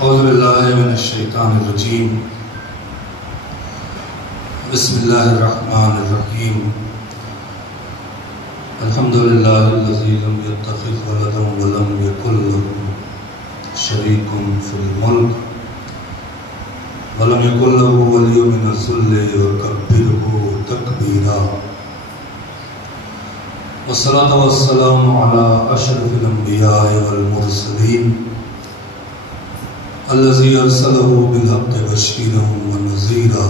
اعوذ باللہ من الشیطان الرجیم بسم اللہ الرحمن الرحیم الحمدللہ الذی لم یتخذ ولدا ولم یکن له شریک فی الملک ولم یکن له ولی من الذل وکبرہ تکبیرا والصلاة والسلام علی اشرف الانبیاء والمرسلین الذي أرسله بالحق بشيرا ونذيرا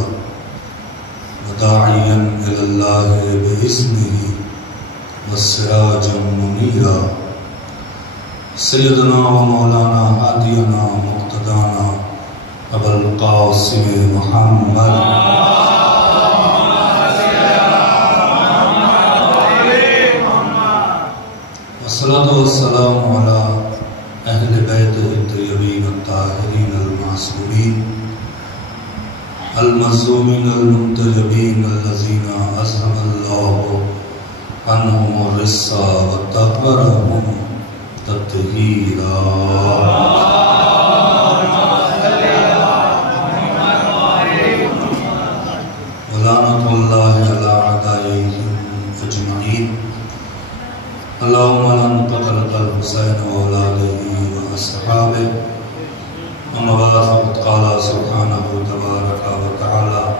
وداعيا إلى الله بإذنه وسراجا منيرا سيدنا ومولانا هادينا مقتدانا أبا القاسم محمد والصلاة والسلام على أهل بيته الطيبين الطاهرين المعصومين المظلومين المنتجبين الذين أذهب الله عنهم الرجس وطهرهم تطهيرا ولعنة الله على أعدائهم أجمعين اللهم لن قتلت الحسين وأولاده وأصحابه أما بعد فقد قال سبحانه تبارك وتعالى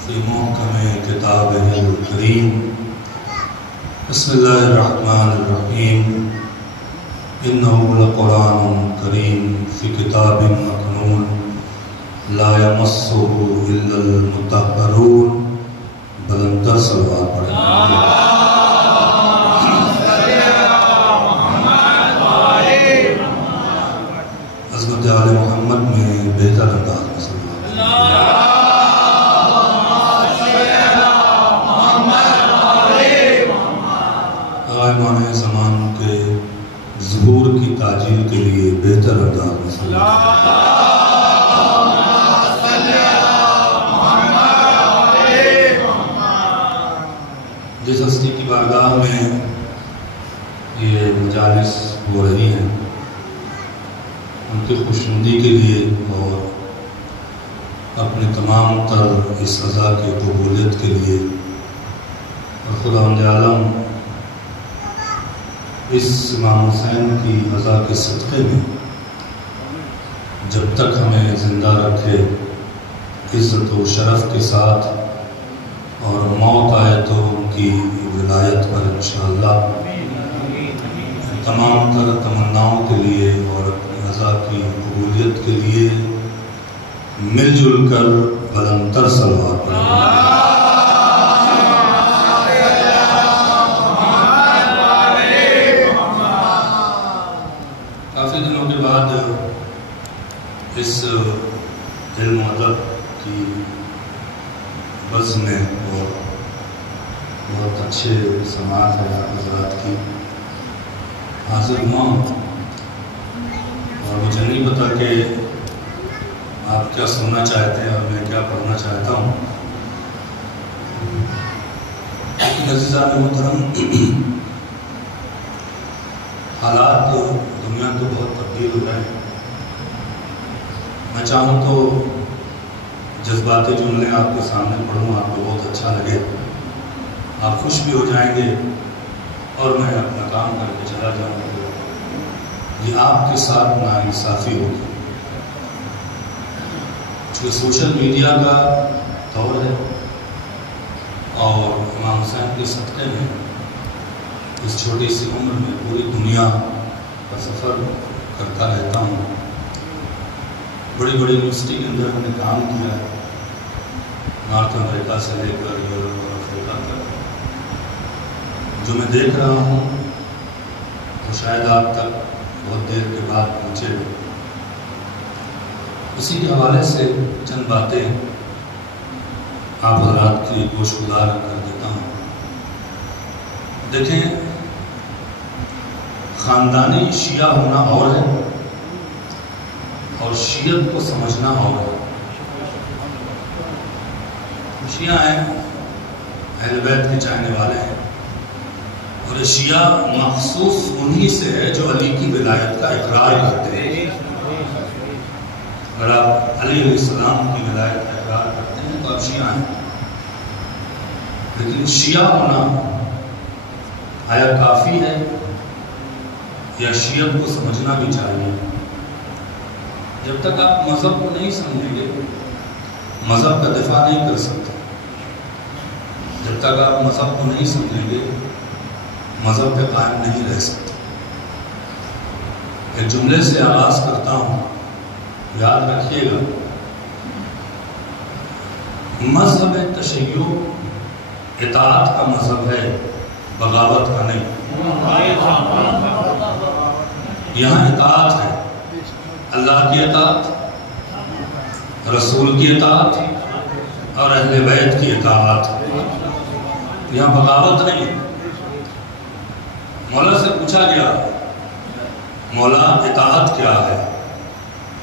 في محكم كتابه الكريم بسم الله الرحمن الرحيم إنه لقرآن كريم في كتاب مكنون لا يمسه إلا المطهرون بلندر صلوات پڑھیں عظمت آل محمد میں بہتر انداز میں صلی غائبان زمان کے ظہور کی تعجیل کے لیے بہتر انداز میں صلی جس ہستی کی بارگاہ میں یہ مجالس ہو رہی ہیں ان کی خوشنودی کے لیے اور اپنے تمام تر اس عزا کی قبولیت کے لیے اور خداوند عالم اس امام حسین کی عزا کے صدقے میں جب تک ہمیں زندہ رکھے عزت و شرف کے ساتھ اور موت آئے تو ان کی ولایت پر انشاءاللہ تمام تر تمناؤں کے لیے اور عزا کی قبولیت کے لیے مل جل کر بلندر صلوات پڑھیں کافی دنوں کے بعد اس علم و ادب کی بز میں اور بہت اچھے سماعت ہے آپ حضرات کی حاضر ہوا ہوں اور مجھے نہیں پتا کہ آپ کیا سننا چاہتے ہیں اور میں کیا پڑھنا چاہتا ہوں عزیزان محترم حالات دنیا تو بہت تبدیل ہو رہے ہیں میں چاہوں تو جذباتی جملے آپ کے سامنے پڑھوں آپ کو بہت اچھا لگے آپ خوش بھی ہو جائیں گے اور میں اپنا کام کر کے چلا جاؤں گا یہ آپ کے ساتھ ناانصافی ہوگی چونکہ سوشل میڈیا کا دور ہے اور امام حسین کے صدقے میں اس چھوٹی سی عمر میں پوری دنیا کا سفر کرتا رہتا ہوں بڑی بڑی یونیورسٹی کے اندر میں نے کام کیا ہے نارتھ امریکہ سے لے کر یورپ اور افریقہ تک جو میں دیکھ رہا ہوں تو شاید آپ تک بہت دیر کے بعد پہنچے اسی کے حوالے سے چند باتیں آپ حضرات کی گوش گزار کر دیتا ہوں۔ دیکھیں، خاندانی شیعہ ہونا اور ہے اور شیعت کو سمجھنا اور ہے۔ شیعہ ہیں، اہل بیت کے چاہنے والے ہیں، اور شیعہ مخصوص انہی سے ہے جو علی کی ولایت کا اقرار کرتے ہیں۔ اگر آپ علی علیہ السلام کی ولایت کا اقرار کرتے ہیں تو آپ شیعہ ہیں، لیکن شیعہ ہونا آیا کافی ہے یا شیعت کو سمجھنا بھی چاہیے؟ جب تک آپ مذہب کو نہیں سمجھیں گے مذہب کا دفاع نہیں کر سکتے۔ جب تک آپ مذہب کو نہیں سمجھیں گے مذہب پہ قائم نہیں رہ سکتے۔ ایک جملے سے آغاز کرتا ہوں، یاد رکھیے گا، مذہب تشیع اطاعت کا مذہب ہے، بغاوت کا نہیں۔ یہاں اطاعت ہے، اللہ کی اطاعت، رسول کی اطاعت اور اہل بیت کی اطاعت، یہاں بغاوت نہیں ہے۔ مولا سے پوچھا گیا، مولا اطاعت کیا ہے؟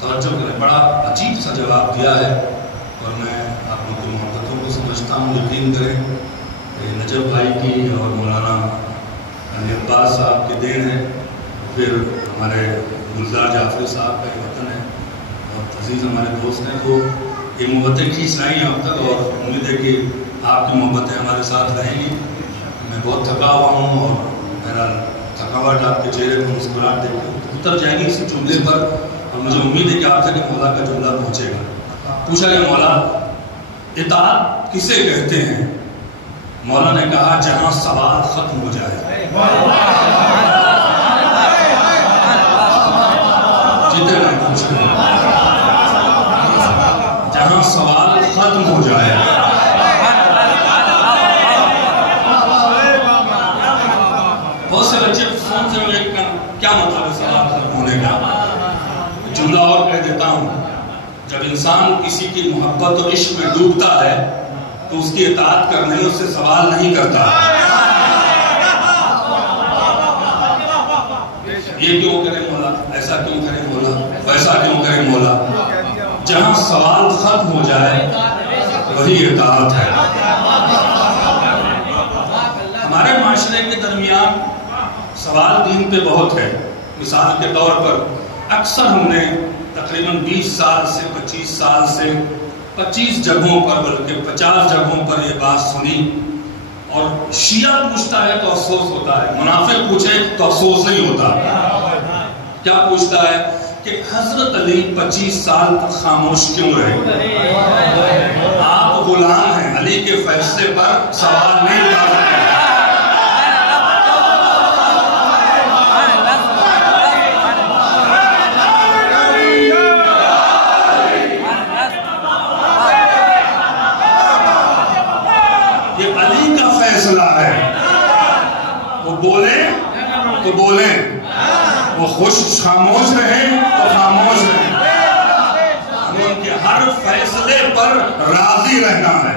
توجہ کریں، بڑا عجیب سا جواب دیا ہے، اور میں آپ لوگوں کی محبتوں کو سمجھتا ہوں۔ یقین کریں کہ نجف بھائی کی اور مولانا علی عباس صاحب کی دین ہے، پھر ہمارے گلزار جعفری صاحب کا یہ وطن ہے، اور عزیز ہمارے دوست ہیں، تو یہ محبتیں کھینچ رہی ہیں اب تک، اور امید ہے کہ آپ کی محبتیں ہمارے ساتھ رہیں گی۔ میں بہت تھکا ہوا ہوں، اور میرا تھکاوٹ آپ کے چہرے پر مسکراہٹ دیکھ کے اتر جائے گی اسی جملے پر، اور مجھے امید ہے کہ آپ تک مولا کا جملہ پہنچے گا۔ پوچھا گیا، مولا اطاعت کسے کہتے ہیں؟ مولا نے کہا، جہاں سوال ختم ہو جائے۔ جتنے میں پوچھ رہے ہیں، جہاں سوال ختم ہو جائے۔ بہت سے بچے سوچتے ہیں کیا مطلب ہے سوال ختم ہونے کا؟ جملہ اور کہہ دیتا ہوں، جب انسان کسی کی محبت اور عشق میں ڈوبتا ہے تو اس کی اطاعت کرنے اس سے سوال نہیں کرتا، یہ کیوں کرے مولا، ایسا کیوں کرے مولا، ویسا کیوں کرے مولا۔ جہاں سوال ختم ہو جائے وہی اطاعت ہے۔ ہمارے معاشرے کے درمیان سوال دین پہ بہت ہے۔ مثال کے طور پر اکثر ہم نے تقریباً 20 سال سے 25 سال سے 25 جگہوں پر بلکہ 50 جگہوں پر یہ بات سنی، اور شیعہ پوچھتا ہے تو افسوس ہوتا ہے، منافق پوچھے تو افسوس نہیں ہوتا۔ کیا پوچھتا ہے کہ حضرت علی 25 سال تک خاموش کیوں رہے؟ آپ غلام ہیں، علی کے فیصلے پر سوال نہیں اٹھا سکتے۔ تو بولیں، وہ خوش خاموش رہیں تو خاموش رہیں، ہمیں ان کے ہر فیصلے پر راضی رہنا ہے۔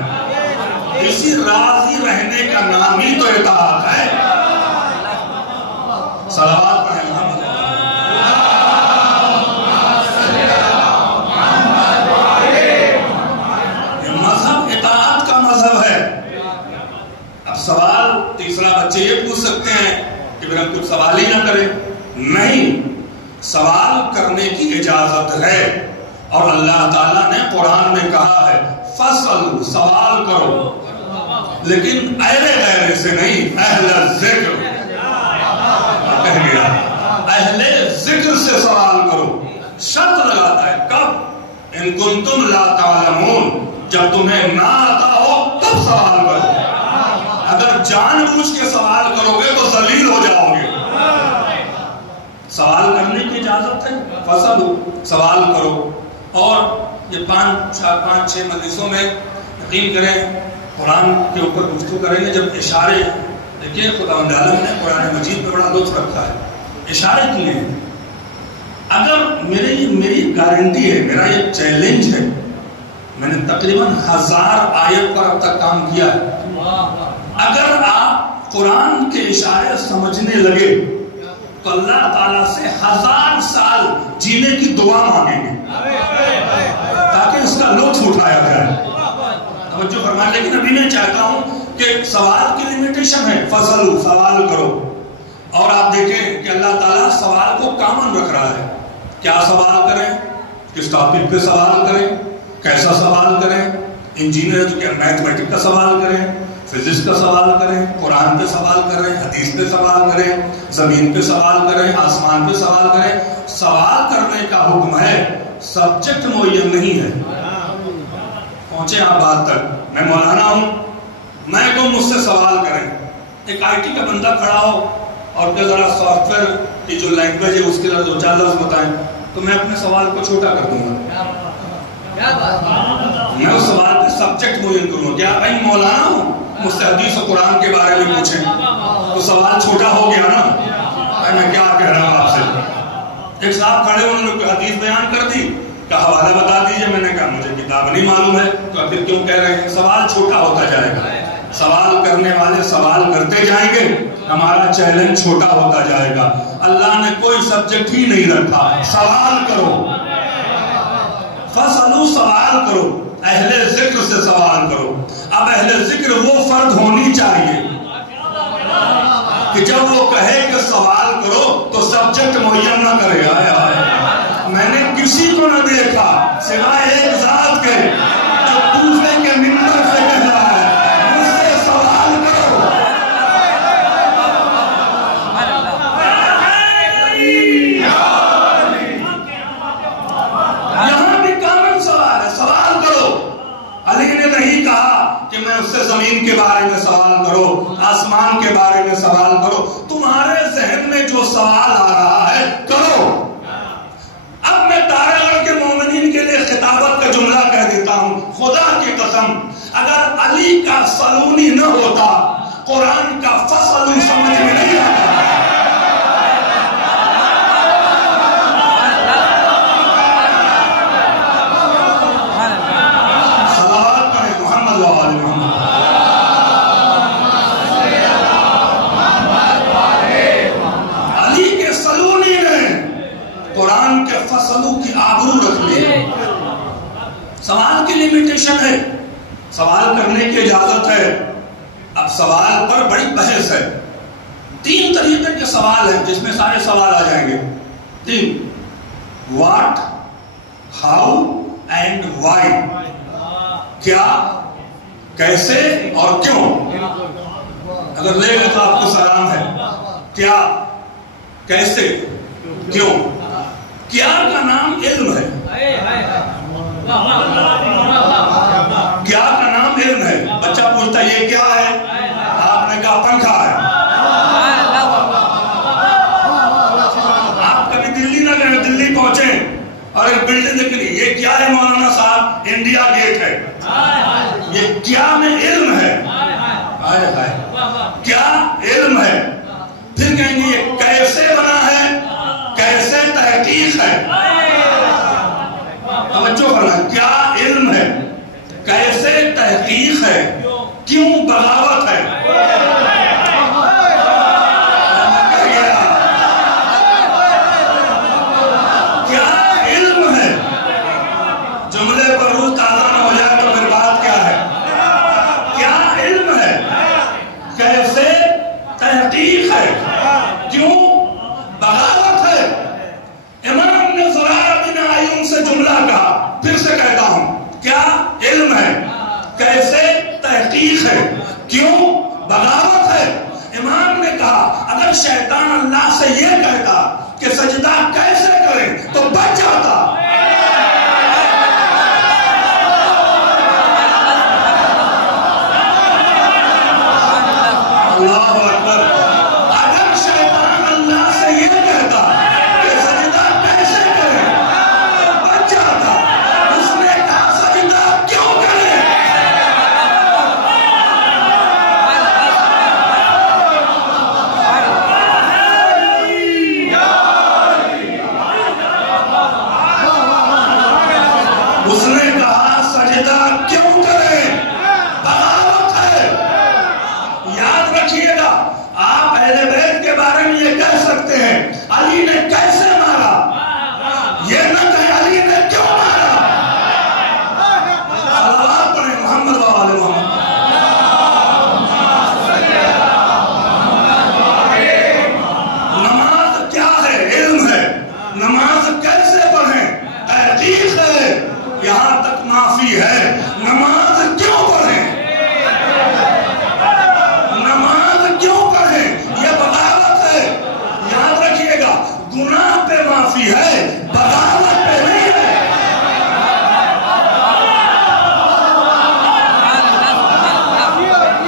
اسی راضی رہنے کا نام ہی تو اطاعت ہے۔ صلوات پڑھیں محمد۔ یہ مذہب اطاعت کا مذہب ہے۔ اب سوال تیسرا بچے یہ پوچھ سکتے ہیں کہ پھر ہم کچھ سوال ہی نہ کریں۔ نہیں، سوال کرنے کی اجازت ہے، اور اللہ تعالیٰ نے قرآن میں کہا ہے فصل، سوال کرو، لیکن اہل غیر سے نہیں، اہل ذکر کہہ گیا، اہل ذکر سے سوال کرو۔ شرط لگاتا ہے کب؟ ان کنتم لا تعلمون، جب تمہیں نہ آتا ہو تب سوال کرو۔ اگر جان بوجھ کے سوال کرو گے تو ذلیل ہو جاؤ گے۔ سوال کرنے کی اجازت ہے، فصل سوال کرو۔ اور یہ 5-6 مجلسوں میں یقین کریں قرآن کے اوپر گفتگو کریں گے، جب اشارے دیکھیے خداوند عالم نے قرآن مجید میں بڑا لطف رکھا ہے، اشارے کیے ہیں۔ اگر میری گارنٹی ہے، میرا یہ چیلنج ہے، میں نے تقریباً 1000 آیت پر اب تک کام کیا ہے، اگر آپ قرآن کے اشارے سمجھنے لگے تو اللہ تعالیٰ سے 1000 سال جینے کی دعا مانگیں گے تاکہ اس کا لطف اٹھایا جائے۔ توجہ فرمائیں، لیکن ابھی میں چاہتا ہوں کہ سوال کی لیمیٹیشن ہے، فصلو، سوال کرو، اور آپ دیکھیں کہ اللہ تعالیٰ سوال کو کامن رکھ رہا ہے۔ کیا سوال کریں، کس ٹاپک پہ سوال کریں، کیسا سوال کریں، انجینئر تو کیا میتھمیٹک کا سوال کریں، فزکس کا سوال کریں، قرآن پہ سوال کریں، حدیث پہ سوال کریں، زمین پہ سوال کریں، آسمان پہ سوال کریں، سوال کرنے کا حکم ہے، سبجیکٹ معین نہیں ہے۔ پہنچے آپ بات تک، میں مولانا ہوں، میں کو مجھ سے سوال کریں، ایک آئی ٹی کا بندہ کھڑا ہو اور کہ ذرا سافٹ ویئر کی جو لینگویج ہے اس کے لیے 2-4 لفظ بتائیں، تو میں اپنے سوال کو چھوٹا کر دوں گا، میں اس سوال پہ سبجیکٹ معین کروں گا۔ کیا بھائی مولانا ہوں، مجھ سے حدیث و قرآن کے بارے میں پوچھیں تو سوال چھوٹا ہو گیا نا، بھائی میں کیا کہہ رہا ہوں آپ سے۔ ایک صاحب کھڑے انہوں نے حدیث بیان کر دی، کا حوالہ بتا دیجئے، میں نے کہا مجھے کتاب نہیں معلوم ہے، تو پھر کیوں کہہ رہے ہیں؟ سوال چھوٹا ہوتا جائے گا، سوال کرنے والے سوال کرتے جائیں گے، ہمارا چیلنج چھوٹا ہوتا جائے گا۔ اللہ نے کوئی سبجیکٹ ہی نہیں رکھا، سوال کرو، فصلو، سوال کرو، اہل ذکر سے سوال کرو۔ اب اہل ذکر وہ فرد ہونی چاہیے کہ جب وہ کہے کہ سوال کرو تو سبجیکٹ معین نہ کرے۔ میں نے کسی کو نہ دیکھا سوائے ایک ذات کے جو دوسرے کے منبر سے کہہ رہا ہے مجھ سے سوال کرو۔ یہاں بھی کامن سوال ہے، سوال کرو۔ علی نے نہیں کہا کہ میں اس سے زمین کے بارے میں سوال کرو، آسمان کے بارے میں سوال کرو، تمہارے ذہن میں جو سوال آ رہا ہے کرو۔ اب میں تارے گڑھ کے مومنین کے لیے خطابت کا جملہ کہہ دیتا ہوں، خدا کی قسم اگر علی کا سلونی نہ ہوتا قرآن کا فصل سمجھ میں نہیں آتا۔ صلوات پڑھیں محمد و آل محمد۔ علی کے سلونی نے قرآن کے فصلوں کی آبرو رکھ لی۔ سوال کی لیمیٹیشن ہے، سوال کرنے کی اجازت ہے۔ اب سوال پر بڑی بحث ہے، 3 طریقے کے سوال ہیں جس میں سارے سوال آ جائیں گے۔ 3، واٹ، ہاؤ اینڈ وائی، کیا، کیسے اور کیوں۔ اگر لے گئے تو آپ کو سلام ہے۔ کیا، کیسے، کیوں۔ کیا کا نام علم ہے، کیا کا نام علم ہے۔ بچہ پوچھتا ہے یہ کیا ہے، آپ نے کہا پنکھا ہے۔ آپ کبھی دلی نہ گئے، دلی پہنچے اور ایک بلڈنگ دیکھ لی، یہ کیا ہے مولانا صاحب؟ انڈیا گیٹ ہے۔ یہ کیا میں علم ہے، کیا علم ہے۔ پھر کہیں گے یہ کیسے بنا ہے، کیسے تحقیق ہے۔ توجہ کرنا، کیا علم ہے، کیسے تحقیق ہے، کیوں بغاوت ہے۔ کیا علم ہے، جملے پر روح تازہ نہ ہو جائے تو پھر بات کیا ہے۔ کیا علم ہے، کیسے تحقیق ہے، کیوں بغاوت ہے۔ امام نے زرارہ بن عیون سے جملہ کہا، پھر سے کہتا ہوں، کیا علم ہے، کیسے تحقیق ہے، کیوں بغاوت معافی ہے، بغاوت پہ نہیں ہے۔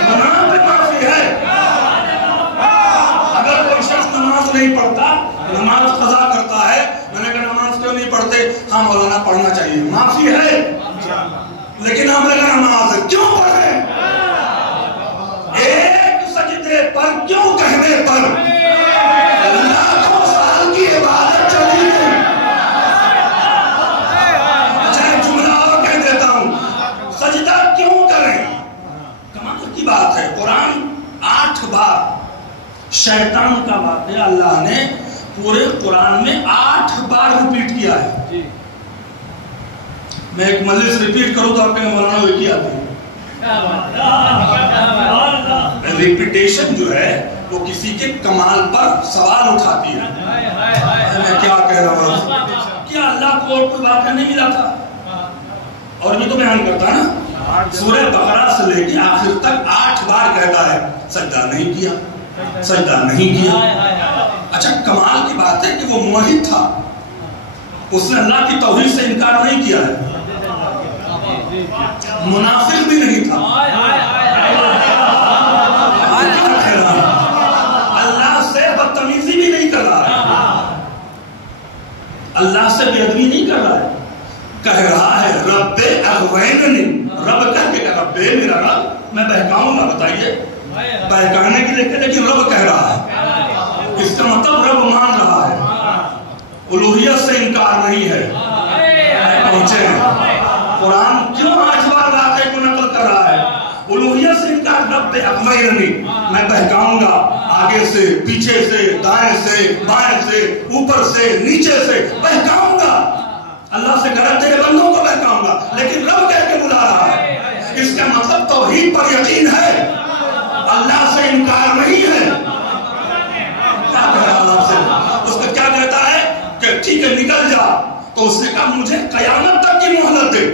گناہ پہ معافی ہے۔ اگر کوئی شخص نماز نہیں پڑھتا، نماز قضا کرتا ہے، میں نے کہا نماز کیوں نہیں پڑھتے؟ ہاں مولانا پڑھنا چاہیے، معافی ہے، لیکن ہم نے کہا نماز کیوں پڑھیں؟ ایک سجدے پر کیوں کہنے پر لاکھوں سال کی عبادت چلی گئی؟ اچھا ایک جملہ اور کہہ دیتا ہوں، سجدہ کیوں کریں؟ کمال کی بات ہے، قرآن 8 بار شیطان کا واقعہ اللہ نے پورے قرآن میں 8 بار ریپیٹ کیا ہے۔ میں ایک مجلس ریپیٹ کروں تو آپ کے مولانا وہ کیا تھا؟ ریپیٹیشن جو ہے وہ کسی کے کمال پر سوال اٹھاتی ہے۔ میں کیا کہہ رہا ہوں؟ کیا اللہ کو کوئی واقعہ نہیں ملا تھا؟ اور یہ تو بیان کرتا ہے نا، سورہ بقرہ سے لے کے آخر تک 8 بار کہتا ہے سجدہ نہیں کیا، سجدہ نہیں کیا۔ اچھا کمال کی بات ہے کہ وہ موحد تھا، اس نے اللہ کی توحید سے انکار نہیں کیا ہے، منافق بھی نہیں تھا، اللہ سے بدتمیزی بھی نہیں کر رہا ہے، اللہ سے بے ادبی نہیں کر رہا ہے، کہہ رہا ہے رب اغویننی، رب کہہ کے رب میرا رب میں بہکاؤں گا۔ بتائیے بہکانے کے لیے لیکن رب کہہ رہا ہے، اس کا مطلب رب مان رہا ہے، الوہیت سے انکار نہیں ہے۔ پہنچے ہیں قرآن کیوں 8 بار واقعے کو نقل کر رہا ہے؟ الوہیت سے انکار، رب اغویننی میں بہکاؤں گا، آگے سے پیچھے سے دائیں سے بائیں سے اوپر سے نیچے سے بہکاؤں گا، اللہ سے کہا تیرے بندوں کو بہکاؤں گا، لیکن رب کہہ کے بلا رہا ہے۔ اس کا مطلب توحید پر یقین ہے، اللہ سے انکار نہیں ہے۔ کیا کہہ رہا اللہ سے؟ اس کا کیا کہتا ہے کہ ٹھیک ہے نکل جا، تو اس نے کہا مجھے قیامت تک کی مہلت دے۔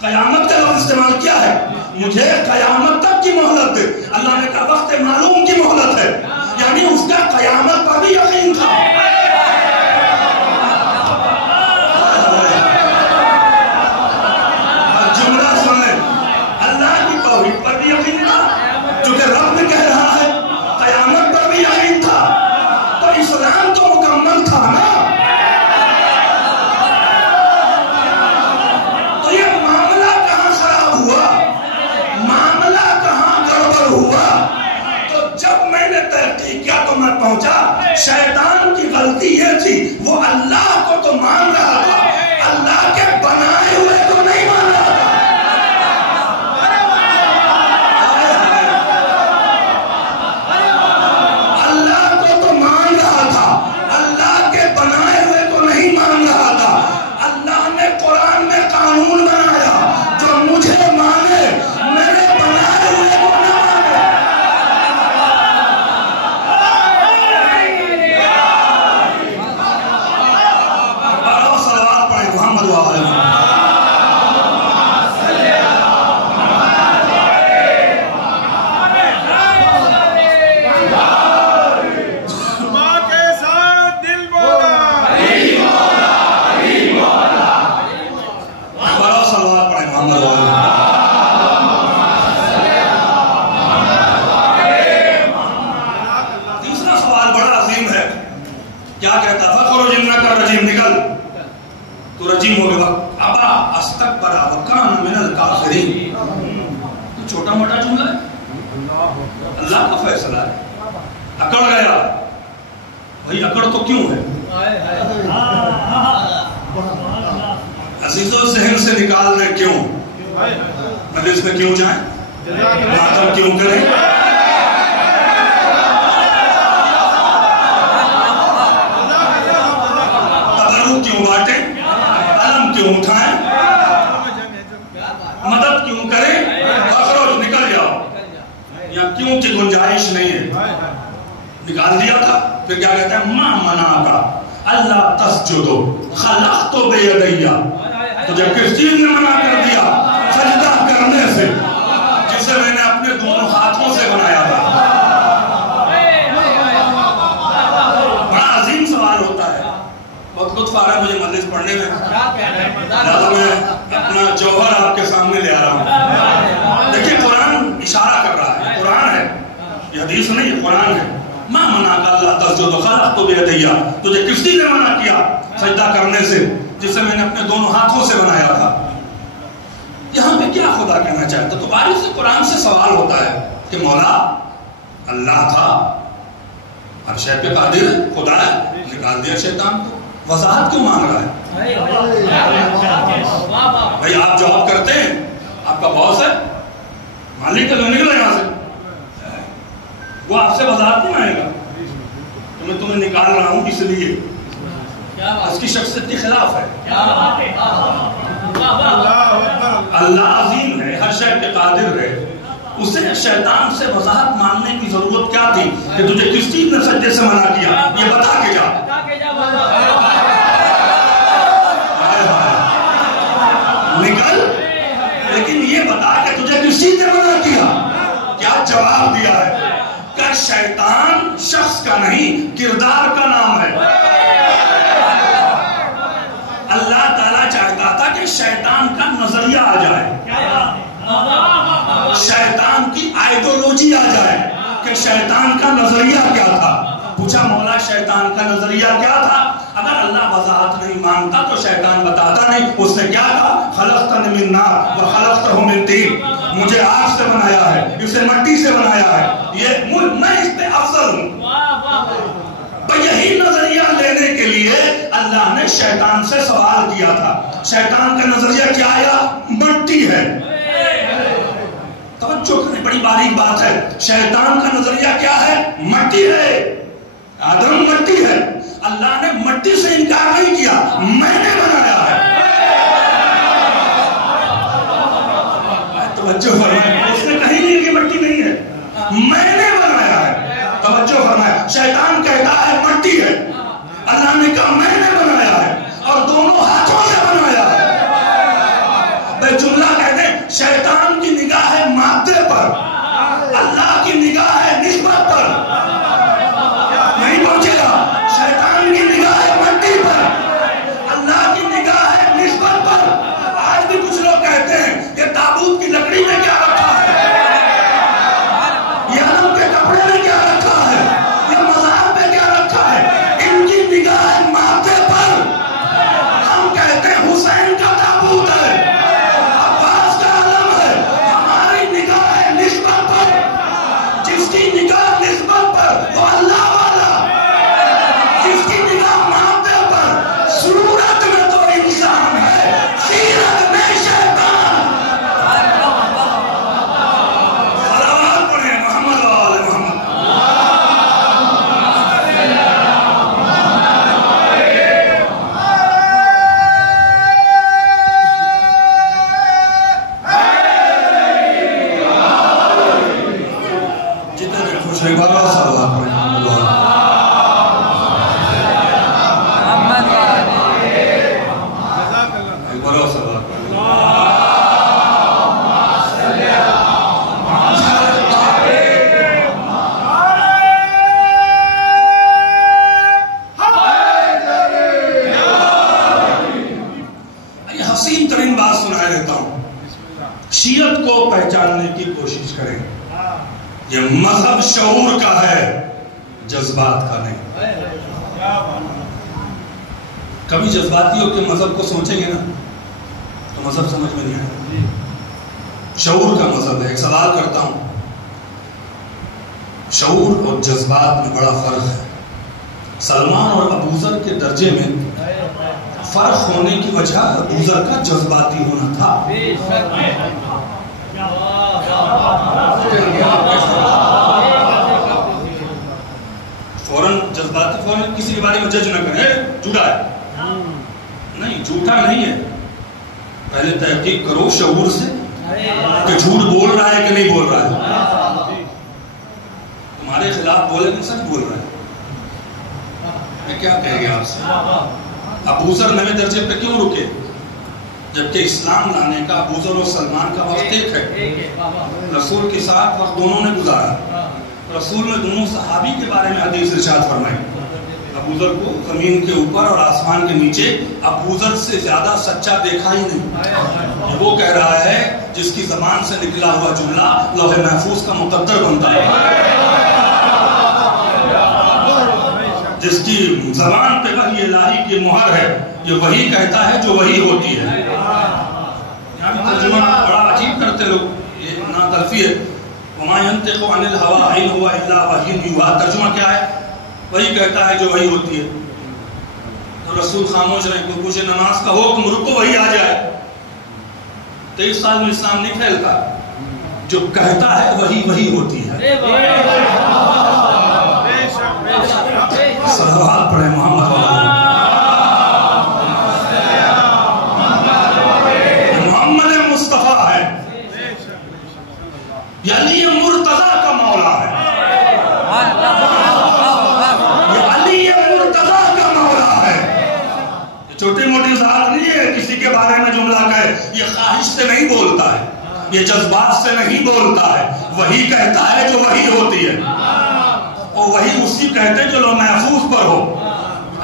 قیامت کا لفظ استعمال کیا ہے؟ مجھے قیامت تک کی مہلت دے۔ اللہ نے کہا وقت معلوم کی مہلت ہے، یعنی اس کا قیامت پر بھی یقین تھا۔ جملہ سنیں، اللہ کی توحید پر بھی یقین تھا، چونکہ رب نے کہہ رہا ہے، قیامت پر بھی یقین تھا، تو اسلام تو مکمل تھا نا۔ تو یہ معاملہ کہاں خراب ہوا، معاملہ کہاں گڑبڑ ہوا؟ تو جب میں نے تحقیق کیا تو میں پہنچا شیطان کی غلطی یہ تھی، وہ اللہ کو تو مان رہا تھا، اللہ کے بنائے ہوئے کو نہیں مان رہا تھا۔ اللہ کو تو مان رہا تھا، اللہ کے بنائے ہوئے کو نہیں مان رہا تھا۔ اللہ نے قرآن میں قانون بنایا، جو مجھے مانے میرے بنائے ہوئے کو نہ مانے۔ بارہ صلوات پڑھیں محمد و آل محمد۔ بارہ صلوات پڑھیں محمد و آل محمد۔ تیسرا سوال بڑا عظیم ہے، کیا کہتا فخرج انک رجیم، نکل تو رجیم ہو گیا، ابا استکبر وکان من الکافرین۔ تو چھوٹا موٹا جملہ ہے، اللہ کا فیصلہ ہے، اکڑ گیا بھائی، اکڑ تو کیوں ہے؟ عزیزوں ذہن سے نکال دیں کیوں، مجلس میں کیوں جائیں، ماتم کیوں کریں، تبرک کیوں بانٹیں، علم کیوں اٹھائیں، مدد کیوں کریں، اخروج نکل جاؤ، یا کیوں کی گنجائش نہیں ہے، نکال دیا تھا۔ پھر کیا کہتا ہے ما منعک اللہ تسجدو خلقت بیدیا، تو جب کس چیز نے منع کر دیا سجدہ کرنے سے، جسے میں نے اپنے دونوں ہاتھوں سے بنایا تھا۔ بڑا عظیم سوال ہوتا ہے بہت لطف آ رہا ہے مجھے مجلس پڑھنے میں، لہٰذا میں اپنا جوہر آپ کے سامنے لے آ رہا ہوں۔ دیکھیے قرآن اشارہ کر رہا ہے، قرآن ہے، یہ حدیث نہیں، یہ قرآن ہے۔ مَا مَنَعَكَ أَلَّا تَسْجُدَ خَلَقْتُ بِيَدَيَّ، تجھے کس چیز نے منع کیا سجدہ کرنے سے جسے میں نے اپنے دونوں ہاتھوں سے بنایا تھا؟ یہاں پہ کیا خدا کہنا چاہتا؟ تو باری سے قرآن سے سوال ہوتا ہے کہ مولا اللہ تھا، ہر شے پہ قادر ہے، خدا ہے، نکال دیا شیطان کو، وضاحت کیوں مانگ رہا ہے؟ بھائی آپ جواب کرتے ہیں، آپ کا باس ہے، مالک ہے، جو نکلا یہاں سے، وہ آپ سے وضاحت نہیں مانگے گا کہ میں تمہیں نکال رہا ہوں اس لیے، اس کی شخصیت کے خلاف ہے۔ اللہ عظیم ہے، ہر شے پہ قادر ہے، اسے شیطان سے وضاحت ماننے کی ضرورت کیا تھی کہ تجھے کس چیز نے سجدے سے منع کیا؟ یہ بتا کے جا۔ نکل، لیکن یہ بتا کہ تجھے کس چیز نے منع کیا؟ کیا جواب دیا ہے کہ شیطان شخص کا نہیں کردار کا نام ہے۔ اللہ تعالیٰ چاہتا تھا کہ شیطان کا نظریہ آ جائے، شیطان کی آئیڈیولوجی آ جائے کہ شیطان کا نظریہ کیا تھا۔ پوچھا مولا شیطان کا نظریہ کیا تھا؟ اگر اللہ وضاحت نہیں مانگتا تو شیطان بتاتا نہیں۔ اس نے کیا کہا؟ خلقتنی من نار وخلقتہ من طین، مجھے آگ سے بنایا ہے، اسے مٹی سے بنایا ہے، یہ میں اس پہ افضل ہوں۔ یہی نظریہ لینے کے لیے اللہ نے شیطان سے سوال کیا تھا۔ شیطان کا نظریہ کیا آیا؟ مٹی ہے۔ توجہ کریں، بڑی باریک بات ہے۔ شیطان کا نظریہ کیا ہے؟ مٹی ہے، آدم مٹی ہے۔ اللہ نے مٹی سے انکار نہیں کیا، میں نے بنایا ہے۔ توجہ فرمائیں، اس نے کہیں نہیں کہ مٹی نہیں ہے، میں نے بنایا ہے۔ توجہ فرمائیں، شیطان کہتا ہے مٹی ہے، اللہ نے کہا میں نے بنایا ہے اور دونوں ہاتھوں سے بنایا ہے۔ میں جملہ کہتے ہیں شیطان کی نگاہ ہے مادے پر، اللہ کی نگاہ ہے نسبت پر۔ نہیں پہنچے گا؟ شیطان کی نگاہ ہے مٹی پر، اللہ کی نگاہ ہے نسبت پر۔ آج بھی کچھ لوگ کہتے ہیں کہ تابوت کی لکڑی میں کیا رکھا ہے، یہ عالم کے کپڑے میں کیا رکھا ہے، یہ مزار میں کیا رکھا ہے۔ ان کی نگاہ ہے مادے پر، ہم کہتے ہیں حسین کا تابوت ہے، عباس کا علم ہے، ہماری نگاہ ہے نسبت پر۔ جس کی نگاہ نسبت پر وہ اللہ والا، جس کی نگاہ مادے پر صورت میں تو انسان ہے، سیرت میں شیطان۔ صلوات پڑھیں محمد و آل محمد۔ جتنے دن خوش رہے بابا صلوات پڑھیں محمد و آل ایک بڑا صلوات پڑھیں۔ یہ حسین ترین بات سنائے دیتا ہوں، شیعت کو پہچاننے کی کوشش کریں۔ یہ مذہب شعور کا ہے، جذبات کا نہیں۔ کبھی جذباتی ہو کے مذہب کو سوچیں گے نا تو مذہب سمجھ میں نہیں آئے گا۔ شعور کا مذہب ہے۔ ایک سوال کرتا ہوں، شعور اور جذبات میں بڑا فرق ہے۔ سلمان اور ابوذر کے درجے میں فرق ہونے کی وجہ ابوذر کا جذباتی ہونا تھا۔ فوراً جذباتی، فوراً کسی کے بارے میں جج نہ کریں جھوٹا ہے، نہیں جھوٹا نہیں ہے۔ پہلے تحقیق کرو شعور سے کہ جھوٹ بول رہا ہے کہ نہیں بول رہا ہے۔ تمہارے خلاف بولے کہ سچ بول رہا ہے۔ میں کیا کہہ گیا آپ سے؟ ابوذر 9ویں درجے پہ کیوں رکے جبکہ اسلام لانے کا ابوذر اور سلمان کا وقت ایک ہے؟ رسول کے ساتھ وقت دونوں نے گزارا۔ رسول نے دونوں صحابی کے بارے میں حدیث ارشاد فرمائی۔ ابو ذر کو زمین کے اوپر اور آسمان کے نیچے ابو ذر سے زیادہ سچا دیکھا ہی نہیں. وہ کہہ رہا ہے جس کی زبان سے نکلا ہوا جملہ لوح محفوظ کا مقدر بنتا ہے, جس کی زبان پہ وحی الہی کی مہر ہے, یہ وہی کہتا ہے جو وہی ہوتی ہے. یہاں بھی ترجمہ بڑا عجیب کرتے لوگ, یہ ناتلفی ہے. وما ينطق عن الهوى ان هو الا وحی یوحی. ترجمہ کیا ہے؟ وہی کہتا ہے جو وہی ہوتی ہے. تو رسول خاموش رہے, کوئی پوچھے نماز کا حکم, رکو وہی آ جائے. 23 سال میں اسلام نہیں پھیلتا, جو کہتا ہے وہی وہی ہوتی ہے. صلوات پڑھے محمد محمد مصطفیٰ ہے, یعنی یہ مرتضیٰ کا مولا ہے, یہ علی مرتضیٰ کا مولا ہے. یہ چھوٹی موٹی ذات نہیں ہے کسی کے بارے میں جملہ کہے, یہ خواہش سے نہیں بولتا ہے, یہ جذبات سے نہیں بولتا ہے, وہی کہتا ہے جو وہی ہوتی ہے. اور وہی اسی کہتے جو لوح محفوظ پر ہو,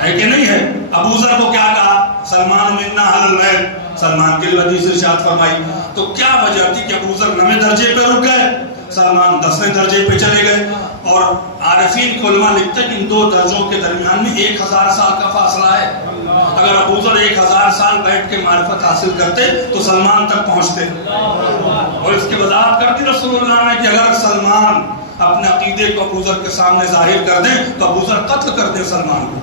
ہے کہ نہیں ہے. ابو ذر کو کیا کہا؟ سلمان منا اہل البیت. سلمان کے لیے حدیث ارشاد فرمائی. تو کیا وجہ تھی کہ ابو ذر 9ویں درجے پہ رک گئے, سلمان 10ویں درجے پہ چلے گئے؟ اور عارفین کے علماء لکھتے ہیں کہ ان دو درجوں کے درمیان میں 1000 سال کا فاصلہ ہے. اگر ابو ذر 1000 سال بیٹھ کے معرفت حاصل کرتے تو سلمان تک پہنچتے. اور اس کی وضاحت کرتی رسول اللہ نے کہ اگر سلمان اپنے عقیدے کو ابو ذر کے سامنے ظاہر کر دیں تو ابو ذر قتل کر دیں سلمان کو.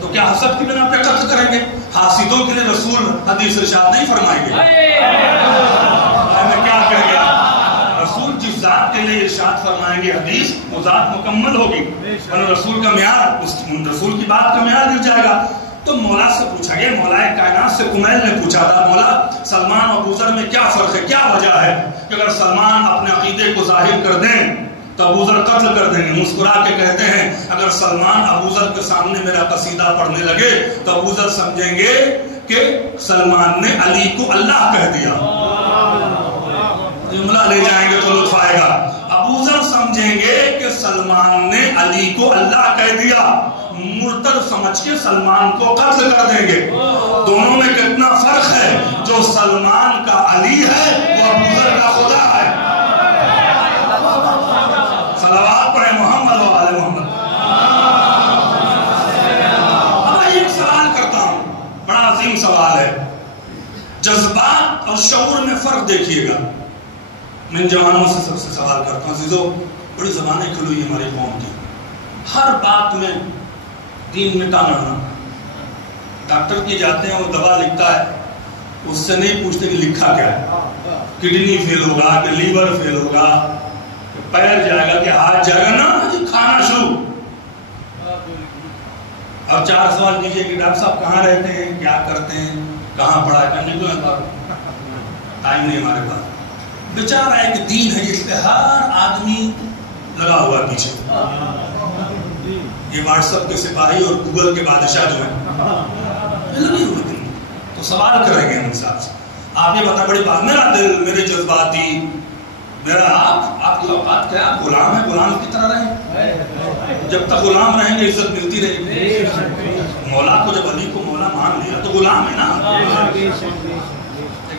تو کیا حسد کی بنا پہ قتل کریں گے؟ حاسدوں کے لیے رسول حدیث ارشاد نہیں فرمائیں گے. میں کیا کہہ گیا؟ رسول جس ذات کے لیے ارشاد فرمائیں گے حدیث, وہ ذات مکمل ہوگی. ورنہ رسول کا معیار, رسول کی بات کا معیار گر جائے گا. تو مولا سے پوچھا گیا, مولا کائنات سے کمیل نے پوچھا تھا, مولا سلمان اور ابو ذر میں کیا فرق ہے, کیا وجہ ہے کہ اگر سلمان اپنے عقیدے کو ظاہر کر دیں تو ابو ذر قتل کر دیں گے؟ مسکرا کے کہتے ہیں اگر سلمان ابو ذر کے سامنے میرا قصیدہ پڑھنے لگے تو ابو ذر سمجھیں گے کہ سلمان نے علی کو اللہ کہہ دیا. جملہ لے جائیں گے تو لطف آئے گا. ابو ذر سمجھیں گے کہ سلمان نے علی کو اللہ کہہ دیا, مرتد سمجھ کے سلمان کو قتل کر دیں گے. دونوں میں کتنا فرق ہے, جو سلمان کا علی ہے وہ ابو ذر کا خدا ہے. صلوات پڑھے محمد و آل محمد. اب میں ایک سوال کرتا ہوں, بڑا عظیم سوال ہے. جذبات اور شعور میں فرق دیکھیے گا. میں جوانوں سے سب سے سوال کرتا ہوں, عزیزو بڑی زبانیں کھلی ہماری قوم کی, ہر بات میں دین میں ٹانا رہنا. ڈاکٹر کی جاتے ہیں, وہ دوا لکھتا ہے, اس سے نہیں پوچھتے کہ لکھا کیا ہے. کڈنی فیل ہوگا کہ لیور فیل ہوگا کہ پیر جائے گا کہ ہاتھ جائے گا, نا جی کھانا شروع. اب 4 سوال کیجئے کہ ڈاکٹر صاحب کہاں رہتے ہیں, کیا کرتے ہیں, کہاں پڑھا ہے, کرنے کو ٹائم نہیں ہمارے پاس. بیچارہ ایک دین ہے جس پہ ہر آدمی لگا ہوا پیچھے. یہ واٹس ایپ کے سپاہی اور گوگل کے بادشاہ جو ہیں لگے ہوئے دن. تو سوال کریں گے ہم صاحب سے, آپ یہ بتا بڑی بات, میرا دل, میرے جذباتی, میرا آپ کی اوقات کیا, آپ غلام ہیں, غلام کی طرح رہیں. جب تک غلام رہیں گے عزت ملتی رہے گی. مولا کو جب علی کو مولا مان لیا تو غلام ہے نا.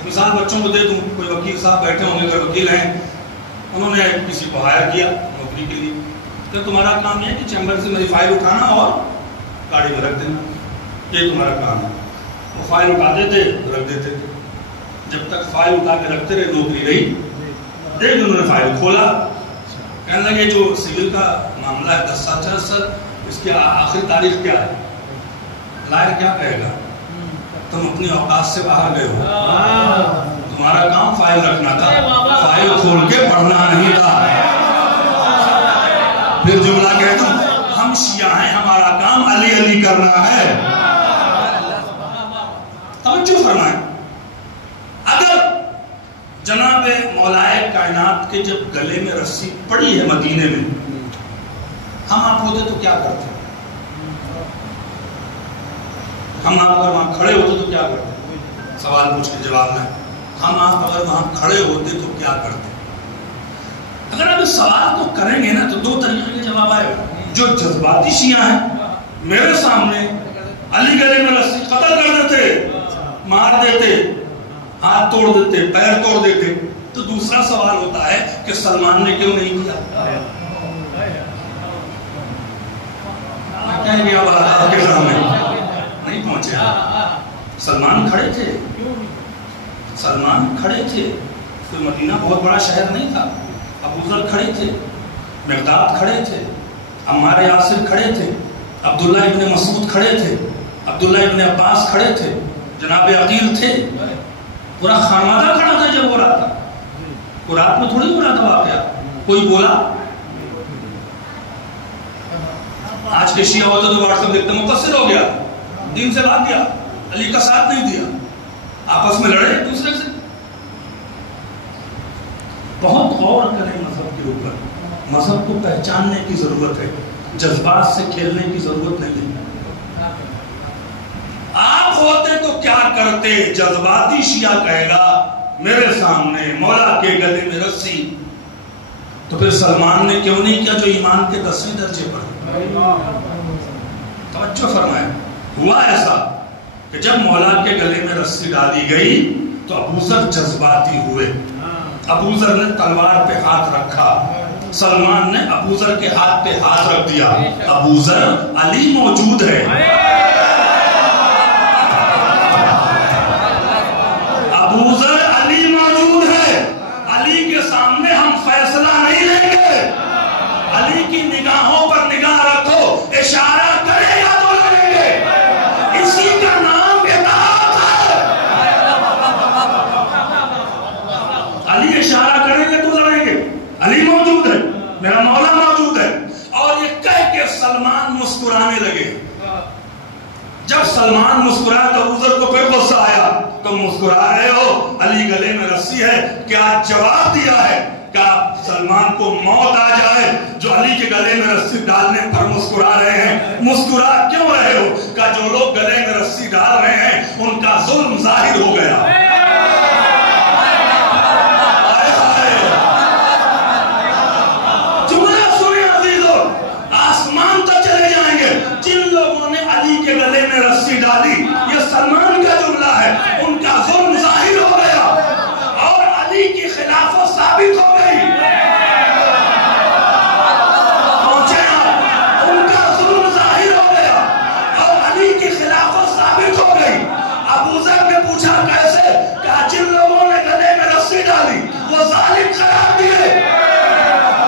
مثال بچوں کو دے دوں, کوئی وکیل صاحب بیٹھے ہوں گے, اگر وکیل ہیں, انہوں نے کسی کو ہائر کیا نوکری کے لیے, تو تمہارا کام یہ ہے کہ چیمبر سے میری فائل اٹھانا اور گاڑی میں رکھ دینا, یہ تمہارا کام ہے. وہ فائل اٹھا دیتے, رکھ دیتے, جب تک فائل اٹھا کے رکھتے رہے نوکری رہی. ایک انہوں نے فائل کھولا, کہنے لگے جو سول کا معاملہ ہے 10 سال 4 سال, اس کی آخری تاریخ کیا ہے؟ لائر کیا کہے گا, تم اپنی اوقات سے باہر گئے ہو, تمہارا کام فائل رکھنا تھا, فائل کھول کے پڑھنا نہیں تھا. پھر جملہ کہہ دوں, ہم شیعہ ہیں, ہمارا کام علی علی کرنا ہے. توجہ فرمائیں. اگر جناب مولائے کائنات کے جب گلے میں رسی پڑی ہے مدینے میں, ہم آپ ہوتے تو کیا کرتے؟ ہم آپ اگر وہاں کھڑے ہوتے تو کیا کرتے؟ سوال پوچھ کے جواب میں, ہم آپ اگر وہاں کھڑے ہوتے تو کیا کرتے؟ اگر آپ اس سوال کو کریں گے نا تو 2 طریقے کے جواب آئے گا. جو جذباتی شیعہ ہیں میرے سامنے علی گلے میں رسی قتل کر دیتے، مار دیتے، ہاتھ توڑ دیتے، پیر توڑ دیتے، تو دوسرا سوال ہوتا ہے کہ سلمان نے کیوں نہیں کیا؟ کہیں گے اب آپ کے سامنے نہیں پہنچے. سلمان کھڑے تھے، سلمان کھڑے تھے. کوئی مدینہ بہت بڑا شہر نہیں تھا. ابو ذر کھڑے تھے، مقداد کھڑے تھے، عمار یاسر کھڑے تھے، عبداللہ ابن مسعود کھڑے تھے، عبداللہ ابن عباس کھڑے تھے، جناب عقیل تھے. پورا خانوادہ کھڑا تھا جب ہو رہا تھا. وہ رات میں تھوڑی ہو رہا تھا واقعہ. کوئی بولا؟ آج کے شیعہ ہوتے تو واٹس ایپ دیکھتے مقصر ہو گیا، دین سے بھاگ گیا، علی کا ساتھ نہیں دیا، آپس میں لڑے ایک دوسرے سے. بہت غور کریں مذہب کے اوپر. مذہب کو پہچاننے کی ضرورت ہے، جذبات سے کھیلنے کی ضرورت نہیں ہے. آپ ہوتے تو کیا کرتے؟ جذباتی شیعہ کہے گا میرے سامنے مولا کے گلے میں رسی. تو پھر سلمان نے کیوں نہیں کیا جو ایمان کے 10ویں درجے پر؟ توجہ فرمائیں. ہوا ایسا کہ جب مولا کے گلے میں رسی ڈالی گئی تو ابو ذر جذباتی ہوئے. ابو ذر نے تلوار پہ ہاتھ رکھا، سلمان نے ابو ذر کے ہاتھ پہ ہاتھ رکھ دیا. ابو ذر علی موجود ہے، ابو ذر علی موجود ہے. علی کے سامنے ہم فیصلہ نہیں لیں گے. علی کی نگاہوں پر نگاہ رکھو، اشارہ کرے گا تو لڑیں گے. اسی کا نام اطاعت ہے. علی اشارہ کریں گے تو لڑیں گے. علی موجود ہے، میرا مولا موجود ہے. اور یہ کہہ کے سلمان مسکرانے لگے. جب سلمان مسکرایا تو ابو ذر کو پھر غصہ آیا. تم مسکرا رہے ہو، علی گلے میں رسی ہے، کیا جواب دیا ہے؟ کیا سلمان کو موت آ جائے جو علی کے گلے میں رسی ڈالنے پر مسکرا رہے ہیں؟ مسکرا کیوں رہے ہو؟ کہ جو لوگ گلے میں رسی ڈال رہے ہیں ان کا ظلم ظاہر ہو گیا. جملہ سنیں عزیزو، آسمان تو چلے جائیں گے. جن لوگوں نے علی کے گلے میں رسی ڈالی، یہ سلمان کا جملہ ہے، ان کا ظلم ظاہر ہو گیا اور علی کی خلافت ثابت ہو گئی. پہنچے آپ؟ ان کا ظلم ظاہر ہو گیا اور علی کی خلافت ثابت ہو گئی. ابو ذر نے پوچھا کیسے؟ کہا جن لوگوں نے گلے میں رسی ڈالی وہ ظالم قرار دیے.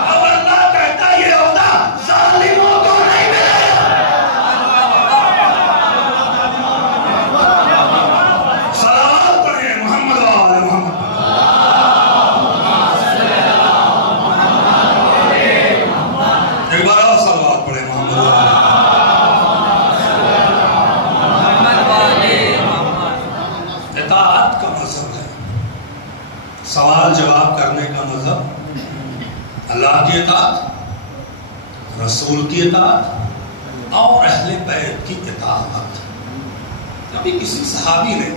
اور اللہ کہتا یہ ہوتا ظالموں کو نہیں ملے. صلوات پڑھیں محمد وآل محمد. ایک بار اور صلوات پڑھیں محمد وآل محمد. اطاعت کا مذہب ہے، سوال جواب کرنے کا مذہب. اللہ کی اطاعت، رسول کی اطاعت اور اہل بیت کی اطاعت. کبھی کسی صحابی نے،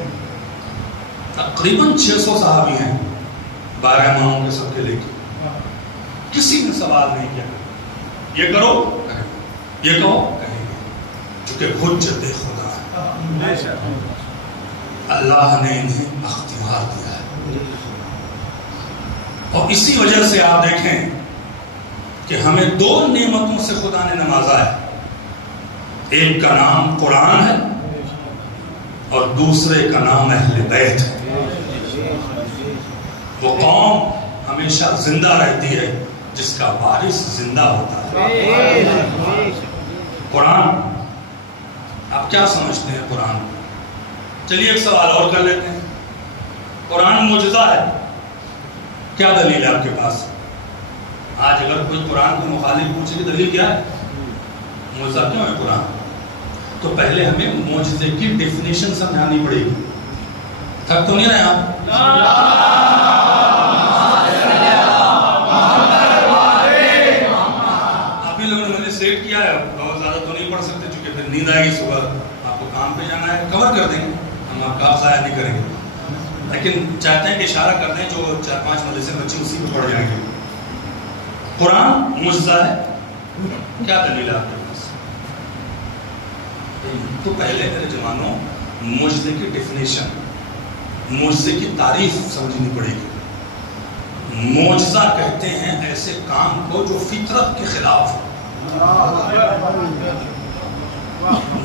تقریباً 600 صحابی ہیں 12 اماموں کے سب کے لے کے، کسی نے سوال نہیں کیا یہ کرو کہیں گے، یہ کہو کہیں گے، چونکہ حجت خدا ہے. اللہ نے انہیں اختیار دیا ہے. اور اسی وجہ سے آپ دیکھیں کہ ہمیں 2 نعمتوں سے خدا نے نوازا ہے. ایک کا نام قرآن ہے اور دوسرے کا نام اہل بیت ہے. وہ قوم ہمیشہ زندہ رہتی ہے جس کا وارث زندہ ہوتا ہے. قرآن، آپ کیا سمجھتے ہیں قرآن؟ چلیے ایک سوال اور کر لیتے ہیں. قرآن معجزہ ہے، کیا دلیل ہے آپ کے پاس؟ آج اگر کوئی قرآن کو مخالف پوچھے کہ دلیل کیا ہے، معجزہ کیوں ہے قرآن، تو پہلے ہمیں معجزے کی ڈیفینیشن سمجھانی پڑے گی. تھک تو نہیں رہے آپ؟ آپ ہی لوگوں نے مجھے سیٹ کیا ہے، بہت زیادہ تو نہیں پڑھ سکتے چونکہ پھر نیند آئے گی، صبح آپ کو کام پہ جانا ہے. کور کر دیں گے ہم، آپ کا ضائع نہیں کریں گے، لیکن چاہتے ہیں کہ اشارہ کر دیں جو 4-5 مدرسے بچے اسی پہ پڑھ جائیں گے. قرآن معجزہ ہے، کیا دلیل ہے آپ کے پاس؟ تو پہلے میرے جوانوں معجزے کی ڈیفینیشن، معجزے کی تعریف سمجھنی پڑے گی. معجزہ کہتے ہیں ایسے کام کو جو فطرت کے خلاف ہو،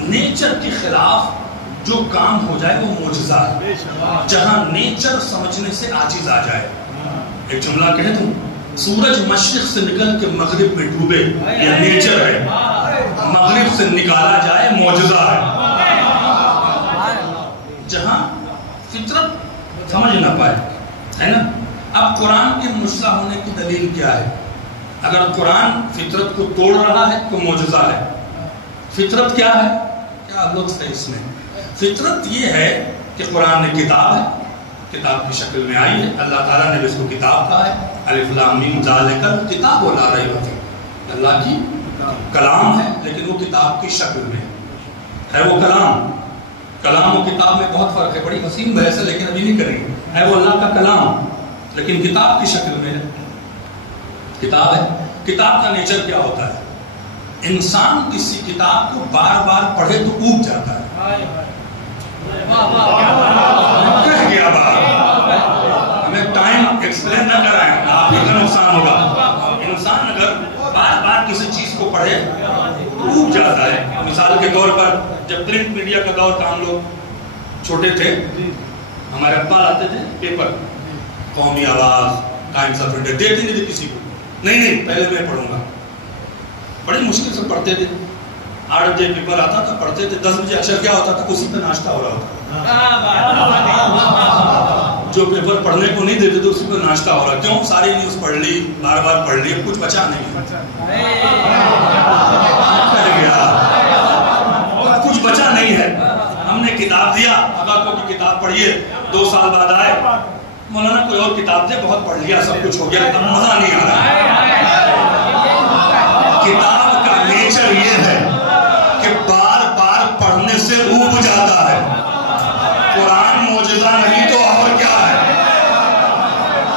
نیچر کے خلاف جو کام ہو جائے وہ معجزہ ہے. جہاں نیچر سمجھنے سے عاجز آ جائے. ایک جملہ کہہ دوں، سورج مشرق سے نکل کے مغرب میں ڈوبے یہ نیچر ہے، مغرب سے نکالا جائے معجزہ ہے. جہاں فطرت سمجھ نہ پائے، ہے نا. اب قرآن کے معجزہ ہونے کی دلیل کیا ہے؟ اگر قرآن فطرت کو توڑ رہا ہے تو معجزہ ہے. فطرت کیا ہے؟ کیا لطف ہے اس میں. فطرت یہ ہے کہ قرآن نے کتاب ہے، کتاب کی شکل میں آئی ہے. اللہ تعالیٰ نے اس کو کتاب کہا ہے. الف لام میم ذالک الکتاب لا ریب فیہ، اللہ کی کلام ہے لیکن وہ کتاب کی شکل میں ہے. وہ کلام و کتاب میں بہت فرق ہے. بڑی حسین بحث ہے لیکن ابھی نہیں کریں گے. ہے وہ اللہ کا کلام لیکن کتاب کی شکل میں ہے. کتاب ہے. کتاب کا نیچر کیا ہوتا ہے؟ انسان کسی کتاب کو بار بار پڑھے تو اوب جاتا ہے. کہہ گیا بات، ہمیں ٹائم ایکسپلین نہ کرائیں، آپ ہی کا نقصان ہوگا. انسان اگر بار بار کسی چیز کو پڑھے اوب جاتا ہے. مثال کے طور پر جب پرنٹ میڈیا کا دور تھا، ہم لوگ چھوٹے تھے، ہمارے ابا آتے تھے پیپر، قومی آواز، ٹائمز آف انڈیا، دیتے نہیں تھے کسی کو. نہیں پہلے میں پڑھوں گا. بڑی مشکل سے پڑھتے تھے. 8 بجے پیپر آتا تھا، پڑھتے تھے. 10 بجے اکثر کیا ہوتا تھا؟ اسی پہ ناشتہ ہو رہا ہوتا. جو پیپر پڑھنے کو نہیں دیتے تھے اسی پہ ناشتہ ہو رہا. کیوں؟ ساری نیوز پڑھ لی، بار بار پڑھ لی، کچھ بچا نہیں. کچھ بچا نہیں ہے. ہم نے کتاب دیا، ابا کو کہ کتاب پڑھیے. 2 سال بعد آئے، مولانا کوئی اور کتاب دے، بہت پڑھ لیا، سب کچھ ہو گیا، اب مزہ نہیں آ رہا. کتاب کا نیچر یہ ہے کہ بار بار پڑھنے سے اوب جاتا ہے. قرآن معجزہ نہیں تو اور کیا ہے؟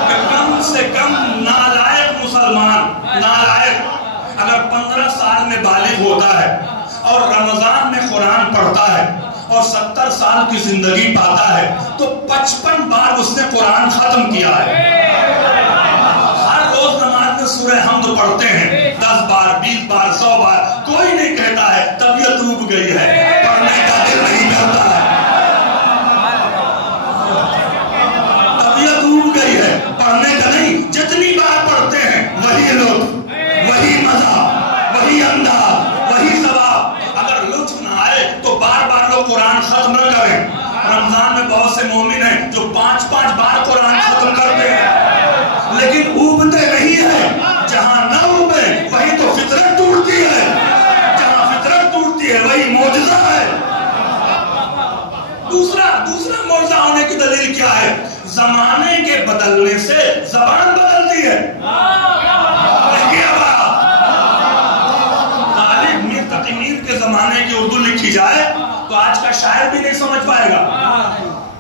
کہ کم سے کم نالائق مسلمان، نالائق اگر 15 سال میں بالغ ہوتا ہے اور رمضان میں قرآن پڑھتا ہے اور 70 سال کی زندگی پاتا ہے تو 55 بار اس نے قرآن ختم کیا ہے. ہر روز نماز میں سورہ حمد پڑھتے ہیں 10 بار، 20 بار، 100 بار. کوئی نہیں کہتا ہے طبیعت ڈوب گئی ہے، پڑھنے کا دل نہیں کرتا ہے. طبیعت ڈوب گئی ہے، پڑھنے کا نہیں. جتنی بار پڑھتے ہیں وہی لطف، وہی مزہ، وہی انداز، وہی ثواب. اگر لطف نہ آئے تو بار بار لوگ قرآن ختم نہ کریں. رمضان میں بہت سے مومن ہیں جو 5 بار قرآن ختم کرتے ہیں لیکن اوبتے نہیں ہیں. جہاں نہ اوبے وہی تو فطرت ٹوٹتی ہے. جہاں فطرت ٹوٹتی ہے وہی معجزہ ہے. دوسرا معجزہ ہونے کی دلیل کیا ہے؟ زمانے کے بدلنے سے زبان بدلتی ہے. غالب میر تقی میر کے زمانے کی اردو لکھی جائے تو آج کا شاعر بھی نہیں سمجھ پائے گا،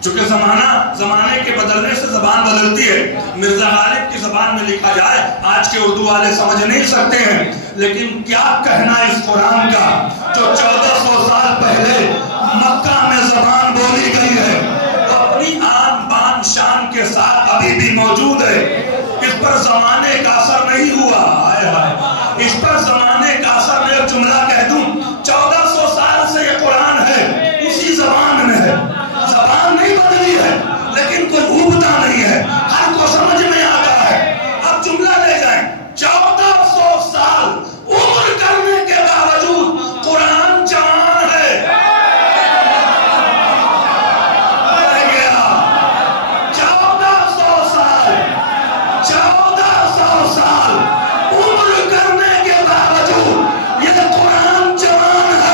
چونکہ زمانے کے بدلنے سے زبان بدلتی ہے. مرزا غالب کی زبان میں لکھا جائے آج کے اردو والے سمجھ نہیں سکتے ہیں. لیکن کیا کہنا اس قرآن کا جو 1400 سال پہلے مکہ میں زبان بولی گئی ہے، وہ اپنی آن بان شان کے ساتھ ابھی بھی موجود ہے. اس پر زمانے کا اثر نہیں ہوا. اس پر زمانے کا اثر. میں ایک جملہ کہہ دوں، 1400 سال سے یہ قرآن ہے، اسی زبان میں ہے. زبان نہیں بدلی ہے لیکن کوئی اوبتا نہیں ہے، ہر کو سمجھ میں آتا ہے. اب جملہ لے جائیں، 1400 سال عمر کرنے کے باوجود قرآن جوان ہے. 1400 سال عمر کرنے کے باوجود یہ قرآن جوان ہے.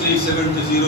370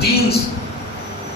3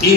3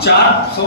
400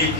1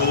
2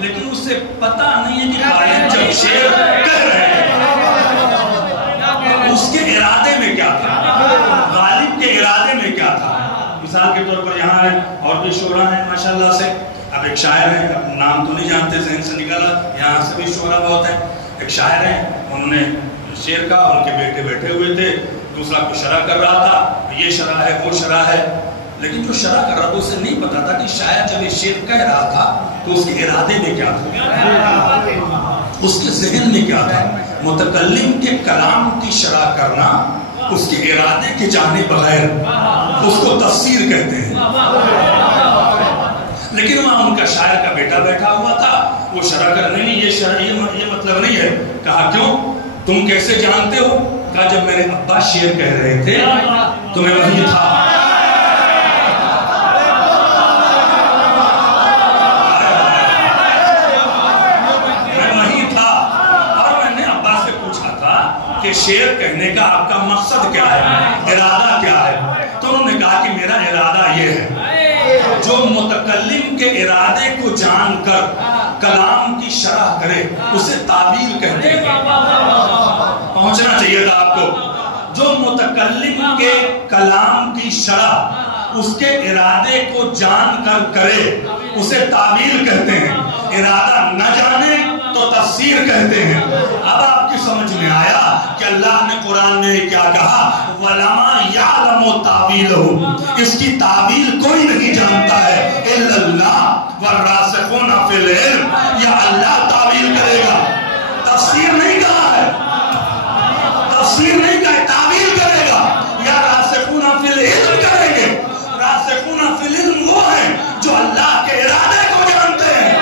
لیکن اسے پتا نہیں ہے کہ غالب جب شعر کہہ رہے ہیں اس کے ارادے میں کیا تھا، غالب کے ارادے میں کیا تھا. مثال کے طور پر یہاں ہے اور بھی شعراء ہیں ماشاءاللہ سے. اب ایک شاعر ہے، نام تو نہیں جانتے، ذہن سے نکالا، یہاں سے بھی شعراء بہت ہیں. ایک شاعر ہیں، انہوں نے شعر کا، ان کے بیٹے بیٹھے ہوئے تھے، دوسرا کو شرح کر رہا تھا، یہ شرح ہے وہ شرح ہے. لیکن جو شرح کر رہا تھا اسے نہیں پتا تھا کہ شاید جب یہ شعر کہہ رہا تھا تو اس کے ارادے میں کیا تھا، اس کے ذہن میں کیا تھا. متکلم کے کلام کی شرح کرنا اس کے ارادے کے جانے بغیر اس کو تفسیر کہتے ہیں. لیکن وہاں ان کا شاعر کا بیٹا بیٹھا ہوا تھا، وہ شرح کر نہیں، یہ مطلب نہیں ہے. کہا کیوں، تم کیسے جانتے ہو؟ کہا جب میرے ابا شعر کہہ رہے تھے تو میں وہی تھا. کہ شعر کہنے کا آپ کا مقصد کیا ہے، ارادہ کیا ہے؟ تو انہوں نے کہا کہ میرا ارادہ یہ ہے، جو متکلم کے ارادے کو جان کر کلام کی شرح کرے اسے تعبیر کہتے ہیں. پہنچنا چاہیے تھا آپ کو. جو متکلم کے کلام کی شرح اس کے ارادے کو جان کر کرے اسے تعبیر کہتے ہیں. ارادہ نہ جانے تو تفسیر کہتے ہیں. اب آپ کی سمجھ میں آیا کہ اللہ نے قرآن میں کیا کہا، وَلَمَا يَعْلَمُ تَعْوِيلَهُ، اس کی تعبیر کوئی نہیں جانتا ہے اِلَّا اللَّهُ وَالرَّاسِخُونَ فِي الْعِلْمِ، یا اللہ تعبیر کرے گا. تفسیر نہیں کہا ہے، تفسیر نہیں کہا ہے، تعبیر کرے گا. یا راسخون فی العلم کریں گے. راسخون فی العلم وہ ہیں جو اللہ کے ارادے کو جانتے ہیں.